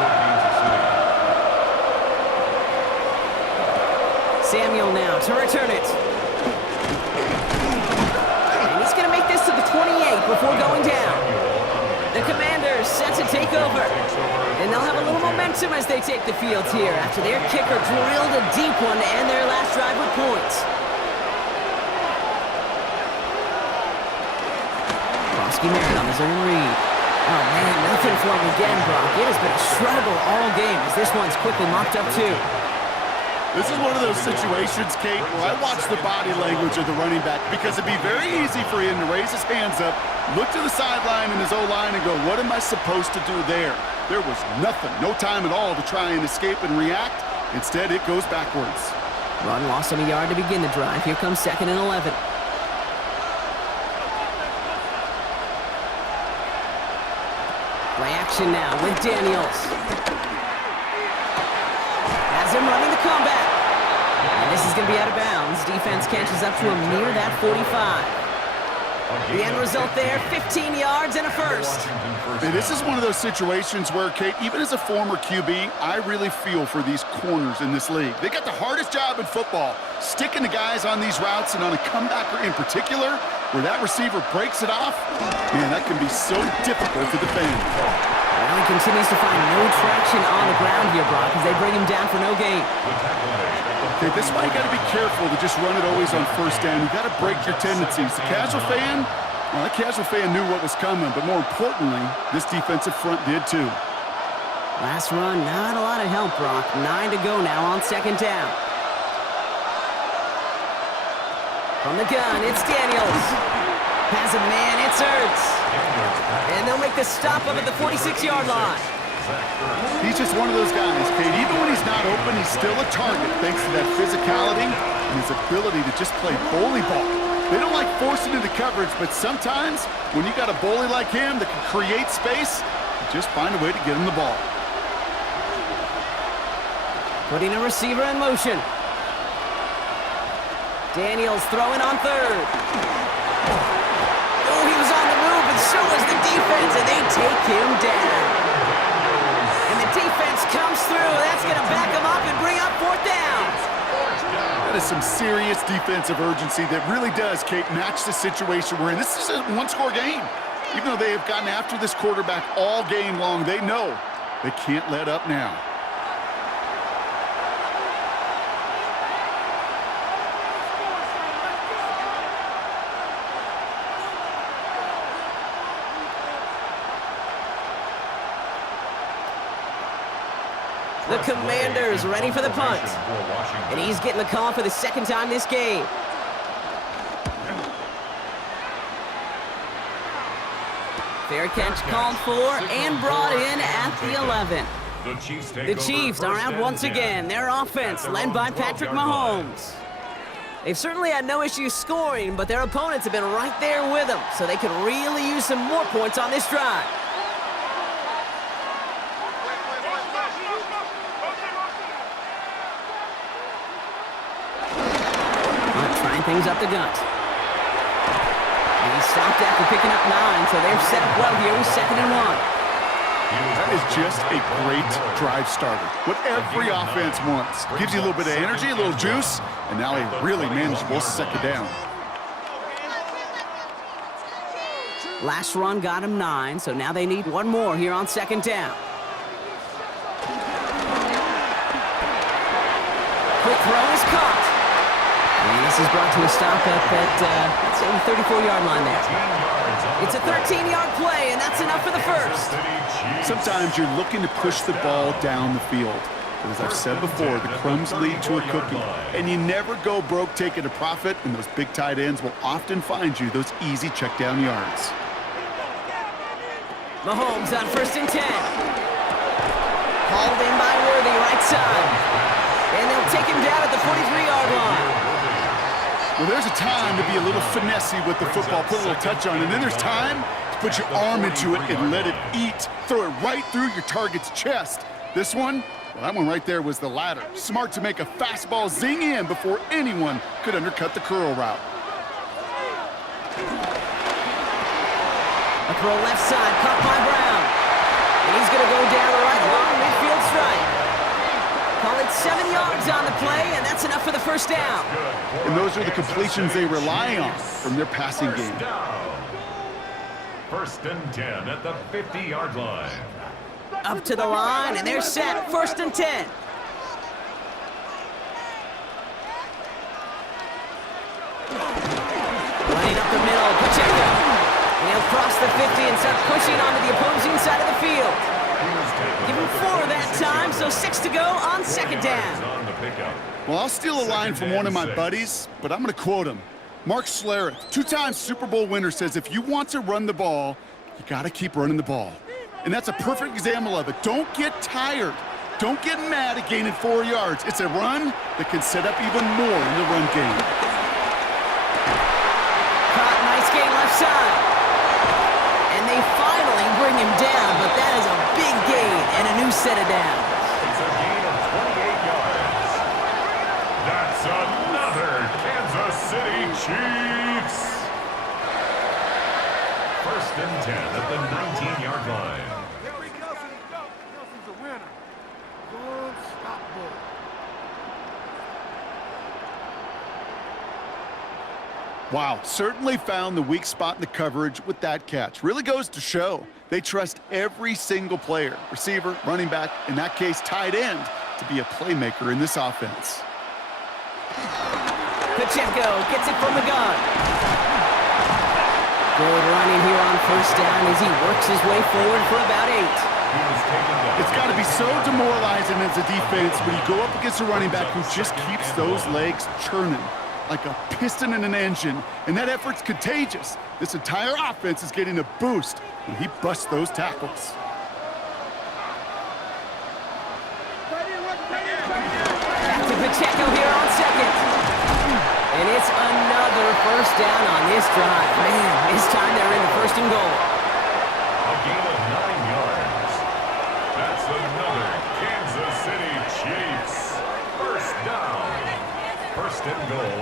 Samuel now to return it. And he's going to make this to the 28 before going down. The Commanders set to take over. And they'll have a little momentum as they take the field here after their kicker drilled a deep one to end their last drive with points. Merritt on his own read. Oh man, nothing for him again, Brock. It has been a struggle all game as this one's quickly mopped up too. This is one of those situations, Kate, where I watch the body language of the running back because it'd be very easy for him to raise his hands up, look to the sideline in his O-line and go, what am I supposed to do there? There was nothing, no time at all to try and escape and react. Instead, it goes backwards. Run lost on a yard to begin the drive. Here comes 2nd and 11. Play action now with Daniels. Has him running the comeback. And this is going to be out of bounds. Defense catches up to him near that 45. The end result there, 15 yards and a first. And this is one of those situations where, Kate, even as a former QB, I really feel for these corners in this league. They got the hardest job in football, sticking the guys on these routes and on a comebacker in particular, where that receiver breaks it off. Man, that can be so difficult to defend. Well, he continues to find no traction on the ground here, Brock, as they bring him down for no gain. Okay, this is why you got to be careful to just run it always on first down. You got to break your tendencies. The casual fan, well, that casual fan knew what was coming, but more importantly, this defensive front did too. Last run, not a lot of help, Brock. 9 to go now on 2nd down. From the gun, it's Daniels. Has a man, it's Ertz. And they'll make the stop up at the 46-yard line. He's just one of those guys, Kate. Even when he's not open, he's still a target thanks to that physicality and his ability to just play bully ball. They don't like forcing into coverage, but sometimes when you got a bully like him that can create space, you just find a way to get him the ball. Putting a receiver in motion. Daniels throwing on 3rd. Oh, he was on the move, but so was the defense, and they take him down. And the defense comes through. That's going to back him up and bring up 4th down. That is some serious defensive urgency that really does, Kate, match the situation we're in. This is a one-score game. Even though they have gotten after this quarterback all game long, they know they can't let up now. The Commanders ready for the punt. And he's getting the call for the 2nd time this game. Fair catch called for and brought in at the 11. The Chiefs are out once again. Their offense led by Patrick Mahomes. They've certainly had no issues scoring, but their opponents have been right there with them, so they could really use some more points on this drive. Trying things up the gut. And he stopped after picking up 9, so they're set up well here with 2nd and 1. That is is just a great drive starter. What every offense wants. Gives you a little bit of energy, a little juice, and now a really manageable second down. Last run got him 9, so now they need one more here on second down. Quick throw is caught. And this is brought to a stop up at, let's say, the 34-yard line there. It's a 13-yard play, and that's enough for the first. Sometimes you're looking to push the ball down the field. But as I've said before, the crumbs lead to a cookie. And you never go broke taking a profit, and those big tight ends will often find you those easy check down yards. Mahomes on 1st and 10. Hauled in by Worthy, right side. And they'll take him down at the 43-yard line. Well, there's a time to be a little finessey with the football, put a little touch on it, and then there's time to put your arm into it and let it eat. Throw it right through your target's chest. This one, well, that one right there was the latter. Smart to make a fastball zing in before anyone could undercut the curl route. A throw left side, caught by Brown. And he's going to go down right along midfield stripe. Call it 7 yards on the play, and that's enough for the first down. And those are the completions they rely on from their passing game. 1st and 10 at the 50-yard line. Up to the line, and they're set. 1st and 10. Running up the middle, Pacheco. And he'll cross the 50 and start pushing onto the opposing side of the field. Give him 4 that time, so 6 to go on second down. Well, I'll steal a line from one of my buddies, but I'm going to quote him. Mark Schlereth, 2-time Super Bowl winner, says if you want to run the ball, you got to keep running the ball. And that's a perfect example of it. Don't get tired. Don't get mad at gaining 4 yards. It's a run that can set up even more in the run game. Caught, nice gain left side. And they finally bring him down, but that is a big gain and a new set of downs. It's a gain of 28 yards. That's another Kansas City Chiefs. 1st and 10 at the 19-yard line. Kelsey's a winner. Unstoppable. Wow, certainly found the weak spot in the coverage with that catch. Really goes to show they trust every single player, receiver, running back, in that case, tight end, to be a playmaker in this offense. Pacheco gets it from the gun. Good running here on 1st down as he works his way forward for about 8. It's got to be so demoralizing as a defense when you go up against a running back who just keeps those legs churning like a piston in an engine, and that effort's contagious. This entire offense is getting a boost when he busts those tackles. Back to Pacheco here on 2nd. And it's another 1st down on this drive. Man, this time they're in the 1st and goal. A gain of 9 yards. That's another Kansas City Chiefs. 1st down. 1st and goal.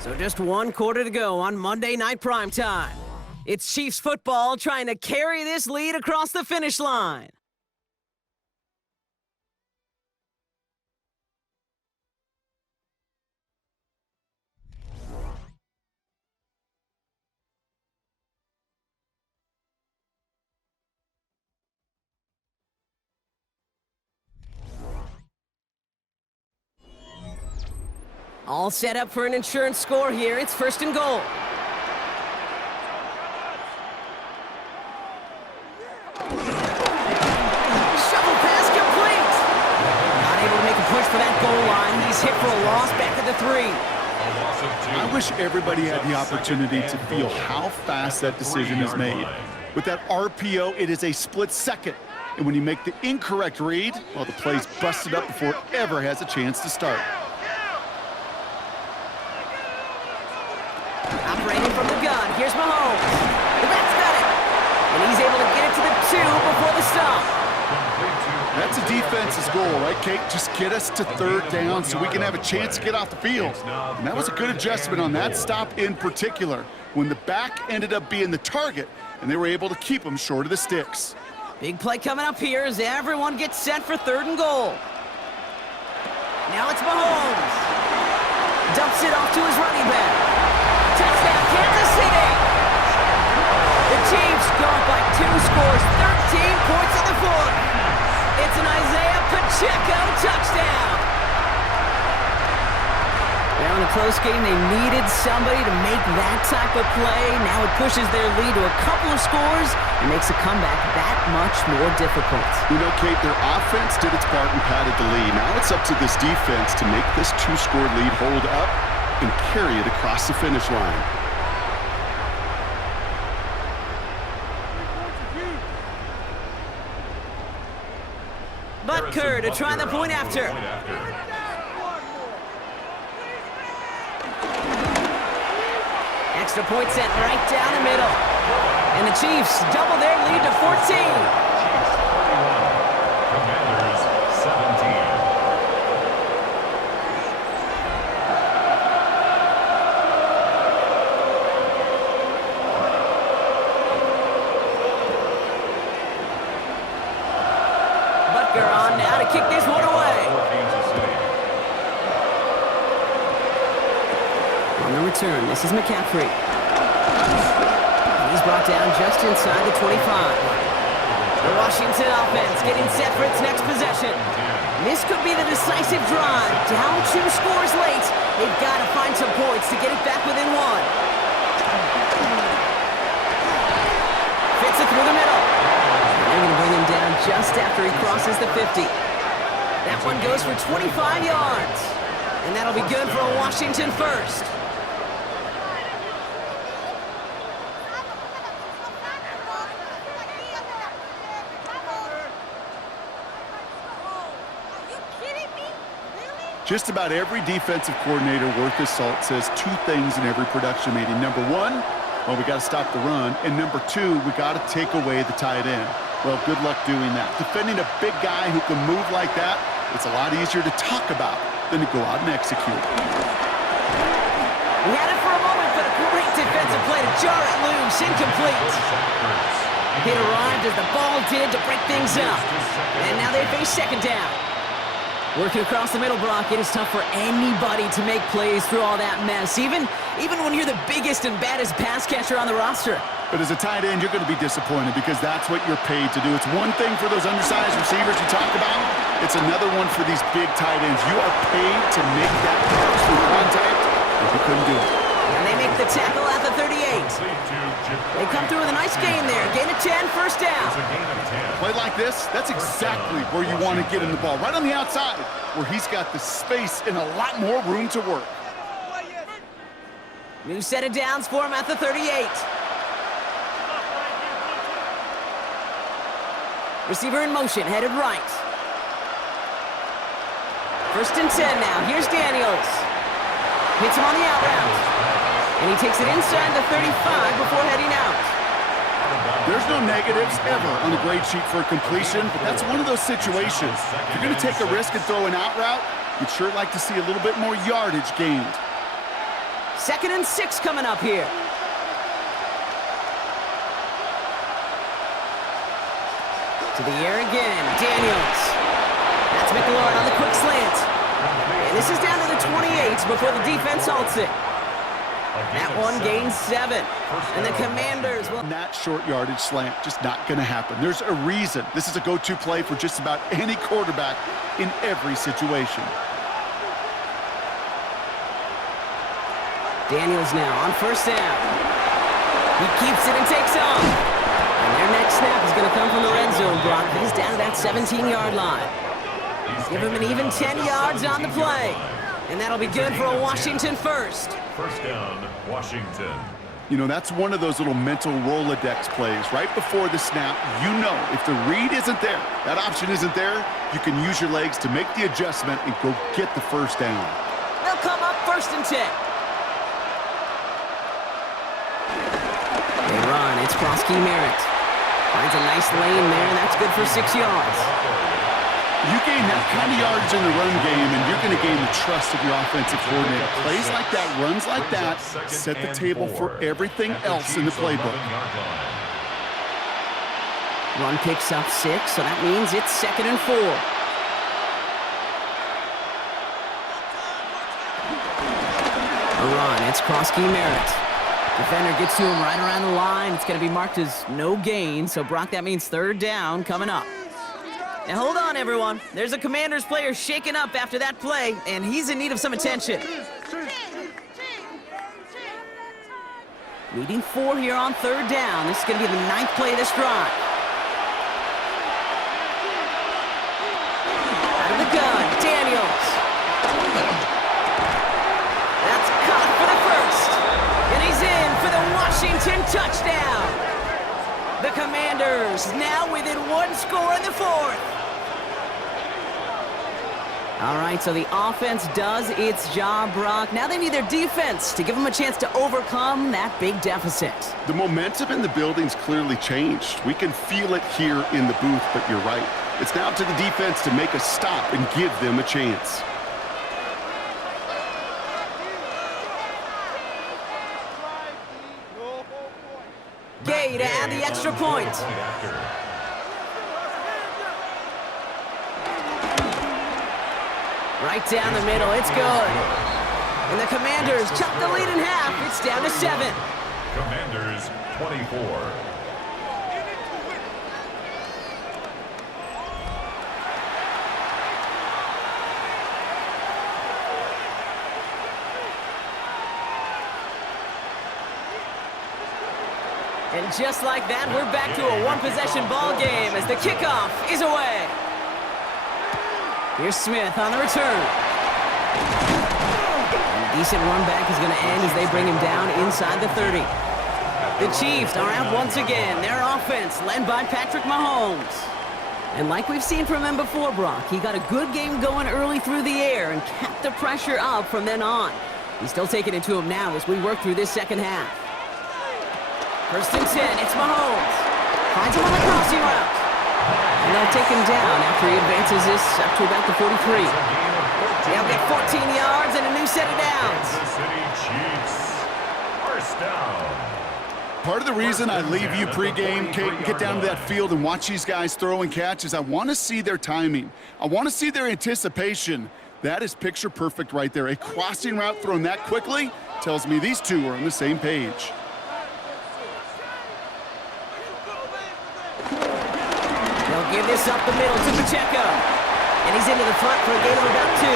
So just 1 quarter to go on Monday Night Primetime. It's Chiefs football trying to carry this lead across the finish line. All set up for an insurance score here. It's 1st and goal. Shovel pass complete. Not able to make a push for that goal line. He's hit for a loss back at the 3. I wish everybody had the opportunity to feel how fast that decision is made. With that RPO, it is a split second. And when you make the incorrect read, well, the play's busted up before it ever has a chance to start. Operating from the gun, here's Mahomes. The back's got it. And he's able to get it to the 2 before the stop. That's a defense's goal, right, Kate? Just get us to 3rd down so we can have a chance to get off the field. And that was a good adjustment on that stop in particular, when the back ended up being the target, and they were able to keep him short of the sticks. Big play coming up here as everyone gets set for 3rd and goal. Now it's Mahomes. Dumps it off to his running back. Touchdown, Kansas City! The Chiefs go up by 2 scores, 13 points in the 4th. It's an Isaiah Pacheco touchdown. Now in a close game, they needed somebody to make that type of play. Now it pushes their lead to a couple of scores and makes a comeback that much more difficult. You know, Kate, their offense did its part and padded the lead. Now it's up to this defense to make this 2-score lead hold up and carry it across the finish line. Butker to try the point after. Extra point sent right down the middle. And the Chiefs double their lead to 14. Chiefs 41, Commanders 17. Butker on now to kick this one away. Kansas City. On the return, this is McCaffrey. He's brought down just inside the 25. The Washington offense getting set for its next possession. This could be the decisive drive. Down 2 scores late. They've got to find some points to get it back within 1. Fits it through the middle. They're going to bring him down just after he crosses the 50. That one goes for 25 yards. And that'll be good for a Washington first. Just about every defensive coordinator worth his salt says 2 things in every production meeting. Number 1, well, we got to stop the run. And number 2, we got to take away the tight end. Well, good luck doing that. Defending a big guy who can move like that, it's a lot easier to talk about than to go out and execute. We had it for a moment, but a great defensive play to jar it loose. Incomplete. It arrived as the ball did to break things up. And now they face 2nd down. Working across the middle, Brock, it is tough for anybody to make plays through all that mess, even when you're the biggest and baddest pass catcher on the roster. But as a tight end, you're going to be disappointed because that's what you're paid to do. It's one thing for those undersized receivers you talk about. It's another one for these big tight ends. You are paid to make that pass through contact, and you couldn't do it. And they make the tackle at the 38. They come through with a nice gain there. Gain of 10, 1st down. Play like this, that's exactly where you want to get him the ball. Right on the outside, where he's got the space and a lot more room to work. New set of downs for him at the 38. Receiver in motion, headed right. 1st and 10 now. Here's Daniels. Hits him on the out route. And he takes it inside the 35 before heading out. There's no negatives ever on a grade sheet for a completion, but that's one of those situations. If you're going to take a risk and throw an out route, you'd sure like to see a little bit more yardage gained. 2nd and 6 coming up here. To the air again, Daniels. That's McLaurin on the quick slant. And this is down to the 28 before the defense halts it. That one gains 7. And the Commanders will... That short yardage slant, just not going to happen. There's a reason. This is a go-to play for just about any quarterback in every situation. Daniels now on 1st down. He keeps it and takes off. And their next snap is going to come from the red zone, Brock. He's down to that 17-yard line. Give him an even 10 yards on the play. And that'll be good for a Washington first. 1st down, Washington. You know, that's one of those little mental Rolodex plays. Right before the snap, you know if the read isn't there, that option isn't there, you can use your legs to make the adjustment and go get the 1st down. They'll come up 1st and 10. They run. It's Prosky Merritt. Finds a nice lane there, and that's good for 6 yards. You gain that kind of yardage in the run game, and you're going to gain the trust of your offensive coordinator. Plays like that, runs like that, set the table for everything else in the playbook. Run picks up 6, so that means it's 2nd and 4. A run, it's Krosky Merritt. Defender gets to him right around the line. It's going to be marked as no gain, so Brock, that means 3rd down coming up. Now hold on, everyone. There's a Commanders player shaken up after that play, and he's in need of some attention. Needing 4 here on 3rd down. This is going to be the 9th play of this drive. Out of the gun, Daniels. That's caught for the first. And he's in for the Washington touchdown. The Commanders now within 1 score in the 4th. All right, so the offense does its job, Brock. Now they need their defense to give them a chance to overcome that big deficit. The momentum in the building's clearly changed. We can feel it here in the booth, but you're right. It's now to the defense to make a stop and give them a chance. Gay to add the extra point. Right down the middle, it's good. And the Commanders chop the lead in half. It's down to 7. Commanders 24. And just like that, we're back to a 1-possession ball game as the kickoff is away. Here's Smith on the return. And a decent run back is going to end as they bring him down inside the 30. The Chiefs are out once again. Their offense led by Patrick Mahomes. And like we've seen from him before, Brock, he got a good game going early through the air and kept the pressure up from then on. He's still taking it to him now as we work through this second half. 1st and 10, it's Mahomes. Finds him on the crossing route. And they'll take him down after he advances this up to about the 43. They'll get 14 yards and a new set of downs. Kansas City Chiefs. 1st down. Part of the reason I leave you pregame, Kate, and get down to that field and watch these guys throw and catch is I want to see their timing. I want to see their anticipation. That is picture perfect right there. A crossing route thrown that quickly tells me these two are on the same page. They'll give this up the middle to Pacheco. And he's into the front for a gain of about 2.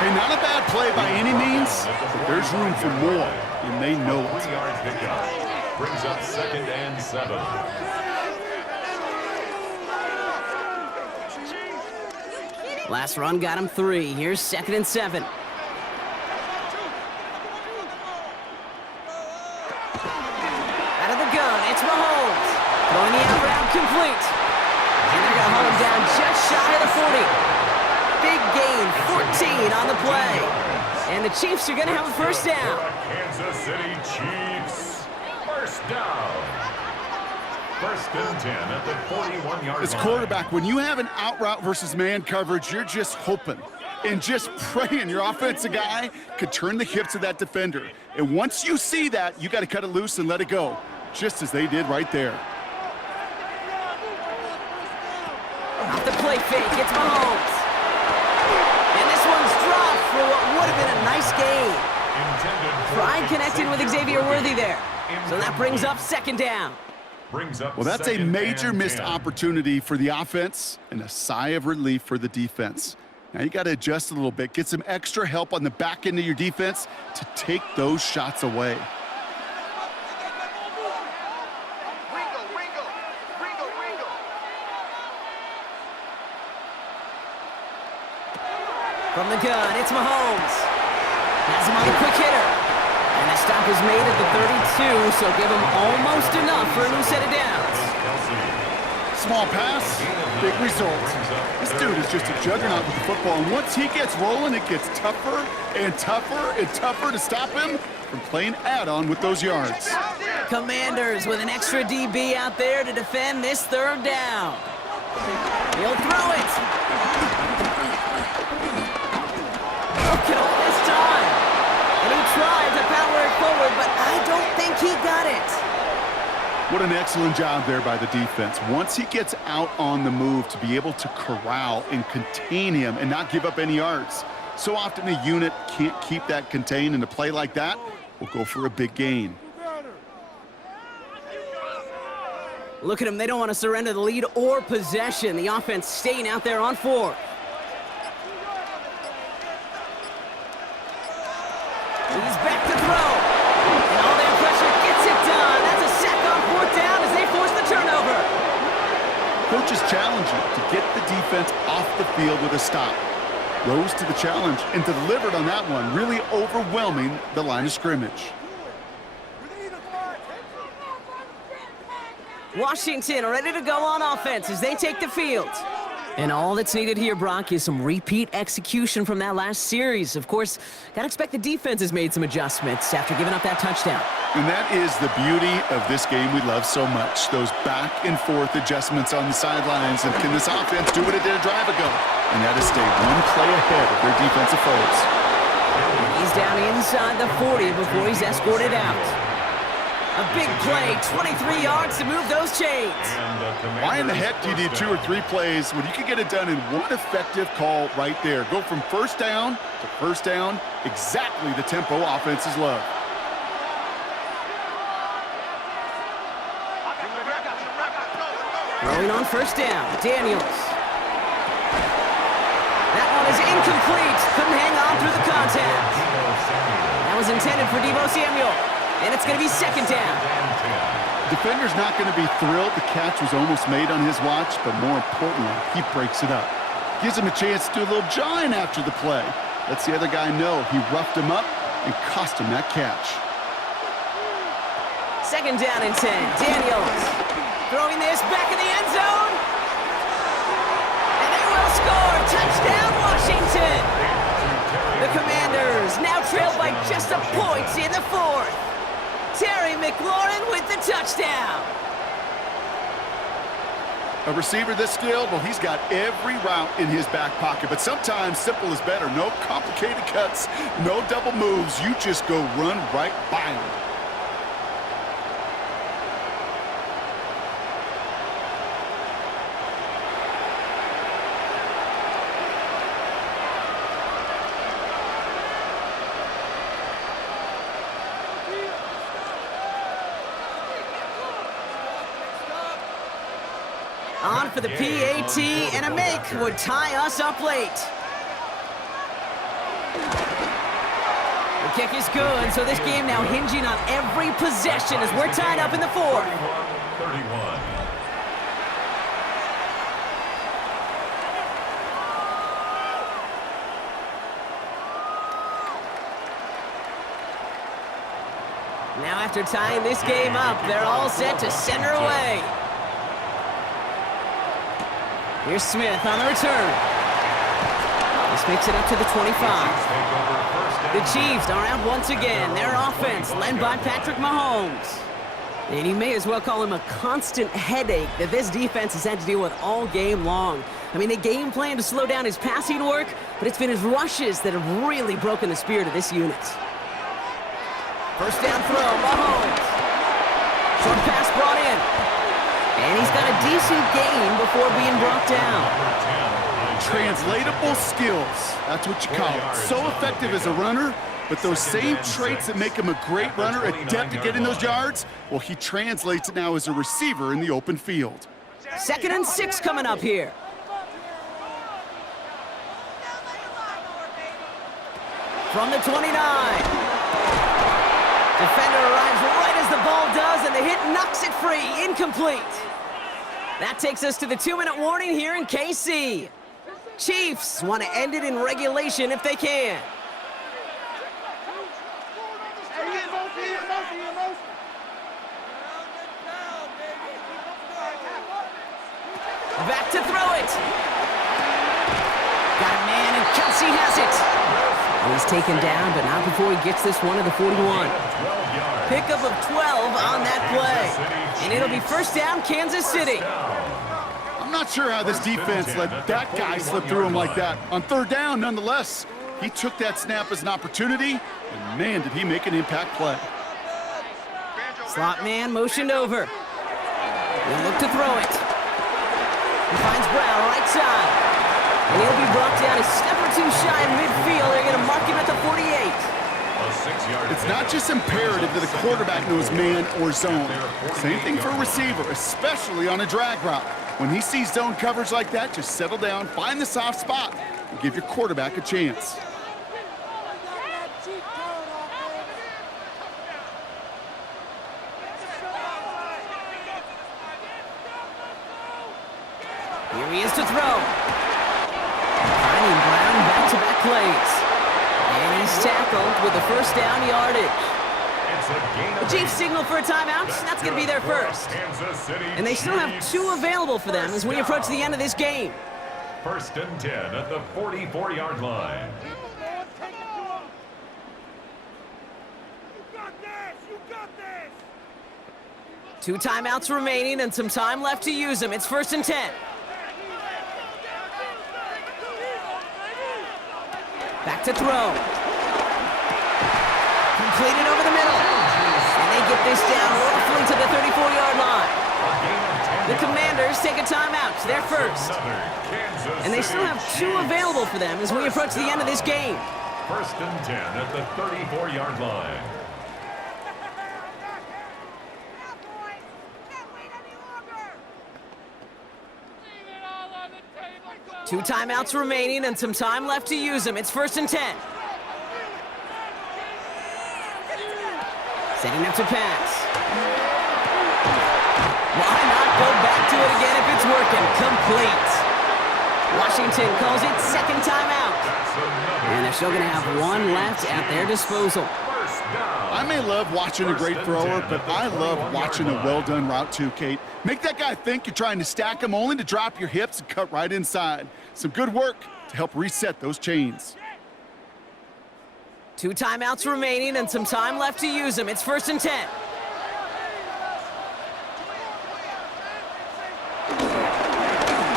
Hey, not a bad play by any means, but there's room for more, and they know it. 3-yard pickup. Brings up 2nd and 7. Last run got him 3. Here's 2nd and 7. Out of the gun, it's Mahomes. Throwing the out route complete. And they're going to hold him down just shy of the 40. Big gain, 14 on the play. And the Chiefs are going to have a 1st down. Kansas City Chiefs. 1st down. 1st and 10 at the 41-yard line. As quarterback, when you have an out route versus man coverage, you're just hoping and just praying your offensive guy could turn the hips of that defender. And once you see that, you got to cut it loose and let it go, just as they did right there. Off the play fake, it's Mahomes. And this one's dropped for what would have been a nice gain. Pride connected with Xavier Worthy there. So that brings up 2nd down. Well, that's a major missed opportunity for the offense and a sigh of relief for the defense. Now you got to adjust a little bit, get some extra help on the back end of your defense to take those shots away. From the gun, it's Mahomes. Has him on the quick hitter. And the stop is made at the 32, so give him almost enough for a new set of downs. Small pass, big result. This dude is just a juggernaut with the football, and once he gets rolling, it gets tougher and tougher and tougher to stop him from playing add-on with those yards. Commanders with an extra DB out there to defend this 3rd down. He'll throw it. Look at all this time. And he tried to power it forward, but I don't think he got it. What an excellent job there by the defense. Once he gets out on the move, to be able to corral and contain him and not give up any yards. So often a unit can't keep that contained, and a play like that will go for a big gain. Look at them. They don't want to surrender the lead or possession. The offense staying out there on 4. He's back to throw. And all that pressure gets it done. That's a sack on 4th down as they force the turnover. Coaches challenge you to get the defense off the field with a stop. Rose to the challenge and delivered on that one, really overwhelming the line of scrimmage. Washington ready to go on offense as they take the field. And all that's needed here, Brock, is some repeat execution from that last series. Of course, gotta expect the defense has made some adjustments after giving up that touchdown. And that is the beauty of this game we love so much. Those back and forth adjustments on the sidelines. And can this offense do what it did a drive ago? And that is stay one play ahead of their defensive foes. He's down inside the 40 before he's escorted out. A big play, 23 yards to move those chains. Why in the heck do you need 2 or 3 plays when you can get it done in one effective call right there? Go from first down to first down, exactly the tempo offenses love. Throwing on first down, Daniels. That one is incomplete. Couldn't hang on through the contact. That was intended for Deebo Samuel. And it's going to be 2nd down. Defender's not going to be thrilled the catch was almost made on his watch, but more importantly, he breaks it up. Gives him a chance to do a little jawing after the play. Lets the other guy know he roughed him up and cost him that catch. 2nd down and 10. Daniels throwing this back in the end zone. And they will score. Touchdown, Washington. The Commanders now trail by just a point in the 4th. Terry McLaurin with the touchdown. A receiver this skilled, well, he's got every route in his back pocket, but sometimes simple is better. No complicated cuts, no double moves. You just go run right by him. On for the PAT, and a make would tie us up late. The kick is good, so this game now hinging on every possession as we're tied up in the 4th. 31. Now after tying this game up, they're all set to center away. Here's Smith on the return. This makes it up to the 25. The Chiefs are out once again. Their offense led by Patrick Mahomes. And you may as well call him a constant headache that this defense has had to deal with all game long. I mean, they game plan to slow down his passing work, but it's been his rushes that have really broken the spirit of this unit. First down throw, Mahomes. Short pass brought in. And he's got a decent gain before being brought down. Translatable skills. That's what you call it. So effective as a runner, but those same traits that make him a great runner, adept at getting those yards, well, he translates it now as a receiver in the open field. 2nd and 6 coming up here. From the 29. Defender arrives right as the ball does, and the hit knocks it free. Incomplete. That takes us to the 2-minute warning here in KC. Chiefs want to end it in regulation if they can. Back to throw it. Got a man, and Kelsey has it. And he's taken down, but not before he gets this one to the 41. Pickup of 12 on that play. And it'll be first down, Kansas City. I'm not sure how this defense let that guy slip through him like that. On 3rd down, nonetheless, he took that snap as an opportunity, and man, did he make an impact play. Slot man motioned over. He'll look to throw it. He finds Brown right side. And he'll be brought down a step or two shy in midfield. They're going to mark him at the 48. It's not just imperative that a quarterback knows man or zone. Same thing for a receiver, especially on a drag route. When he sees zone coverage like that, just settle down, find the soft spot, and give your quarterback a chance. Here he is to throw. Finding Brown back-to-back plays. And he's tackled with the first down yardage. The Chiefs signal for a timeout. That's going to be their first. And they still have 2 available for them as we approach the end of this game. 1st and 10 at the 44-yard line. You got this! You got this! 2 timeouts remaining and some time left to use them. It's 1st and 10. Back to throw. Completed over the middle. And they get this down roughly to the 34-yard line. The Commanders take a timeout. They're first. And they still have 2 available for them as we approach the end of this game. 1st and 10 at the 34-yard line. Two timeouts remaining and some time left to use them. It's 1st and 10. Setting up to pass. Why not go back to it again if it's working? Complete. Washington calls it 2nd timeout. And they're still going to have 1 left at their disposal. I may love watching a great thrower, but I love watching a well-done route too, Kate. Make that guy think you're trying to stack him only to drop your hips and cut right inside. Some good work to help reset those chains. 2 timeouts remaining and some time left to use them. It's 1st and 10.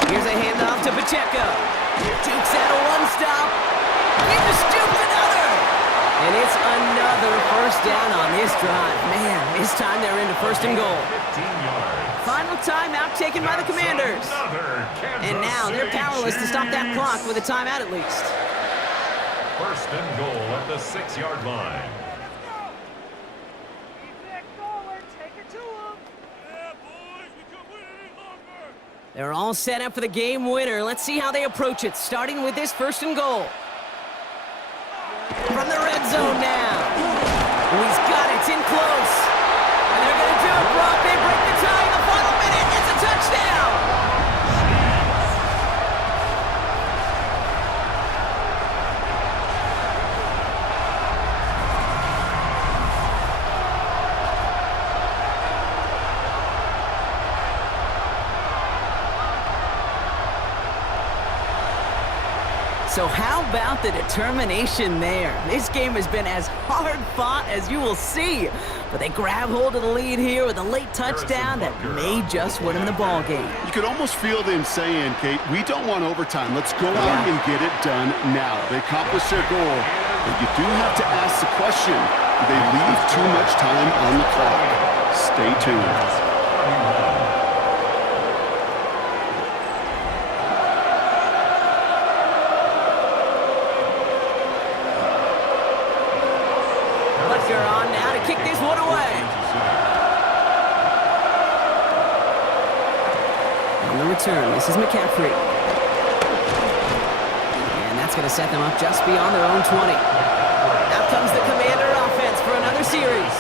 Here's a handoff to Pacheco. Dukes out a 1-stop. He just dukes another. And it's another first down on this drive. Man, this time they're into 1st and goal. 15 yards. Final timeout taken by the Commanders. And now they're powerless to stop that clock with a timeout at least. 1st and goal at the 6-yard line. They're all set up for the game winner. Let's see how they approach it, starting with this 1st and goal. From the red zone now. He's got it. It's in close. And they're going to do it, Brock. They break the tie in the final minute. It's a touchdown. So how about the determination there? This game has been as hard fought as you will see. But they grab hold of the lead here with a late touchdown that may just win them the ball game. You could almost feel them saying, Kate, we don't want overtime. Let's go out and get it done now. They accomplished their goal. But you do have to ask the question, do they leave too much time on the clock? Stay tuned. On now to kick this one away. On the return, this is McCaffrey. And that's going to set them up just beyond their own 20. Out comes the Commander offense for another series.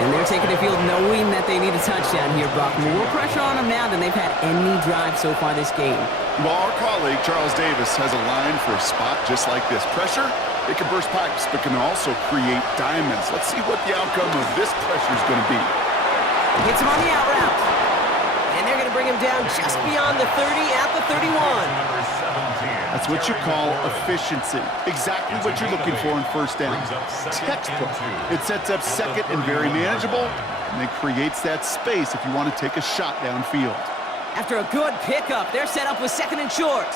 And they're taking the field knowing that they need a touchdown here, Brock. More pressure on them now than they've had any drive so far this game. Well, our colleague, Charles Davis, has a line for a spot just like this. Pressure, it can burst pipes, but can also create diamonds. Let's see what the outcome of this pressure is going to be. Gets him on the out route. And they're going to bring him down just beyond the 30 at the 31. That's what you call efficiency. Exactly what you're looking for in 1st down. Textbook. It sets up 2nd and very manageable, and it creates that space if you want to take a shot downfield. After a good pickup, they're set up with 2nd and short.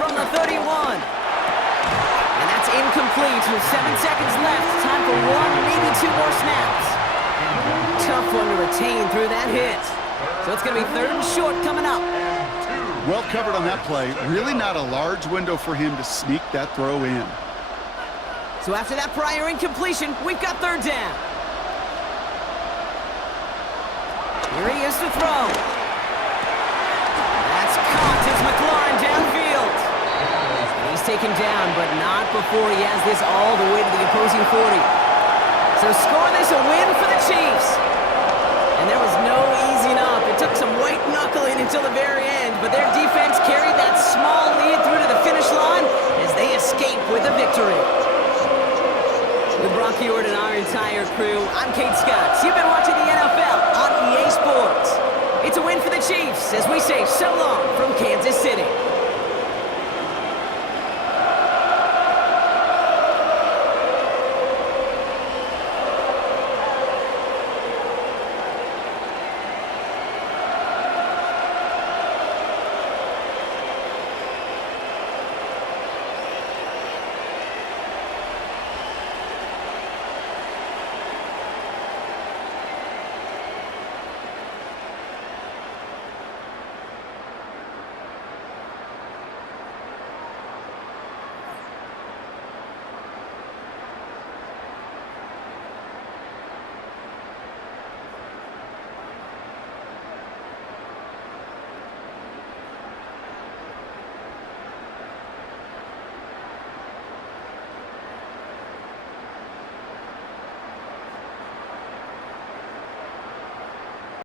From the 31. And that's incomplete with 7 seconds left. Time for 1, maybe 2 more snaps. Tough one to retain through that hit. So it's going to be 3rd and short coming up. Well covered on that play. Really not a large window for him to sneak that throw in. So after that prior incompletion, we've got 3rd down. Here he is to throw. That's caught as McLaurin downfield. He's taken down, but not before he has this all the way to the opposing 40. So score this a win for the Chiefs. And there was no easing up. It took some white knuckling until the very end, but their defense carried that small lead through to the finish line as they escape with a victory. With Brock Ewart and our entire crew, I'm Kate Scott. You've been watching the NFL on EA Sports. It's a win for the Chiefs as we say so long from Kansas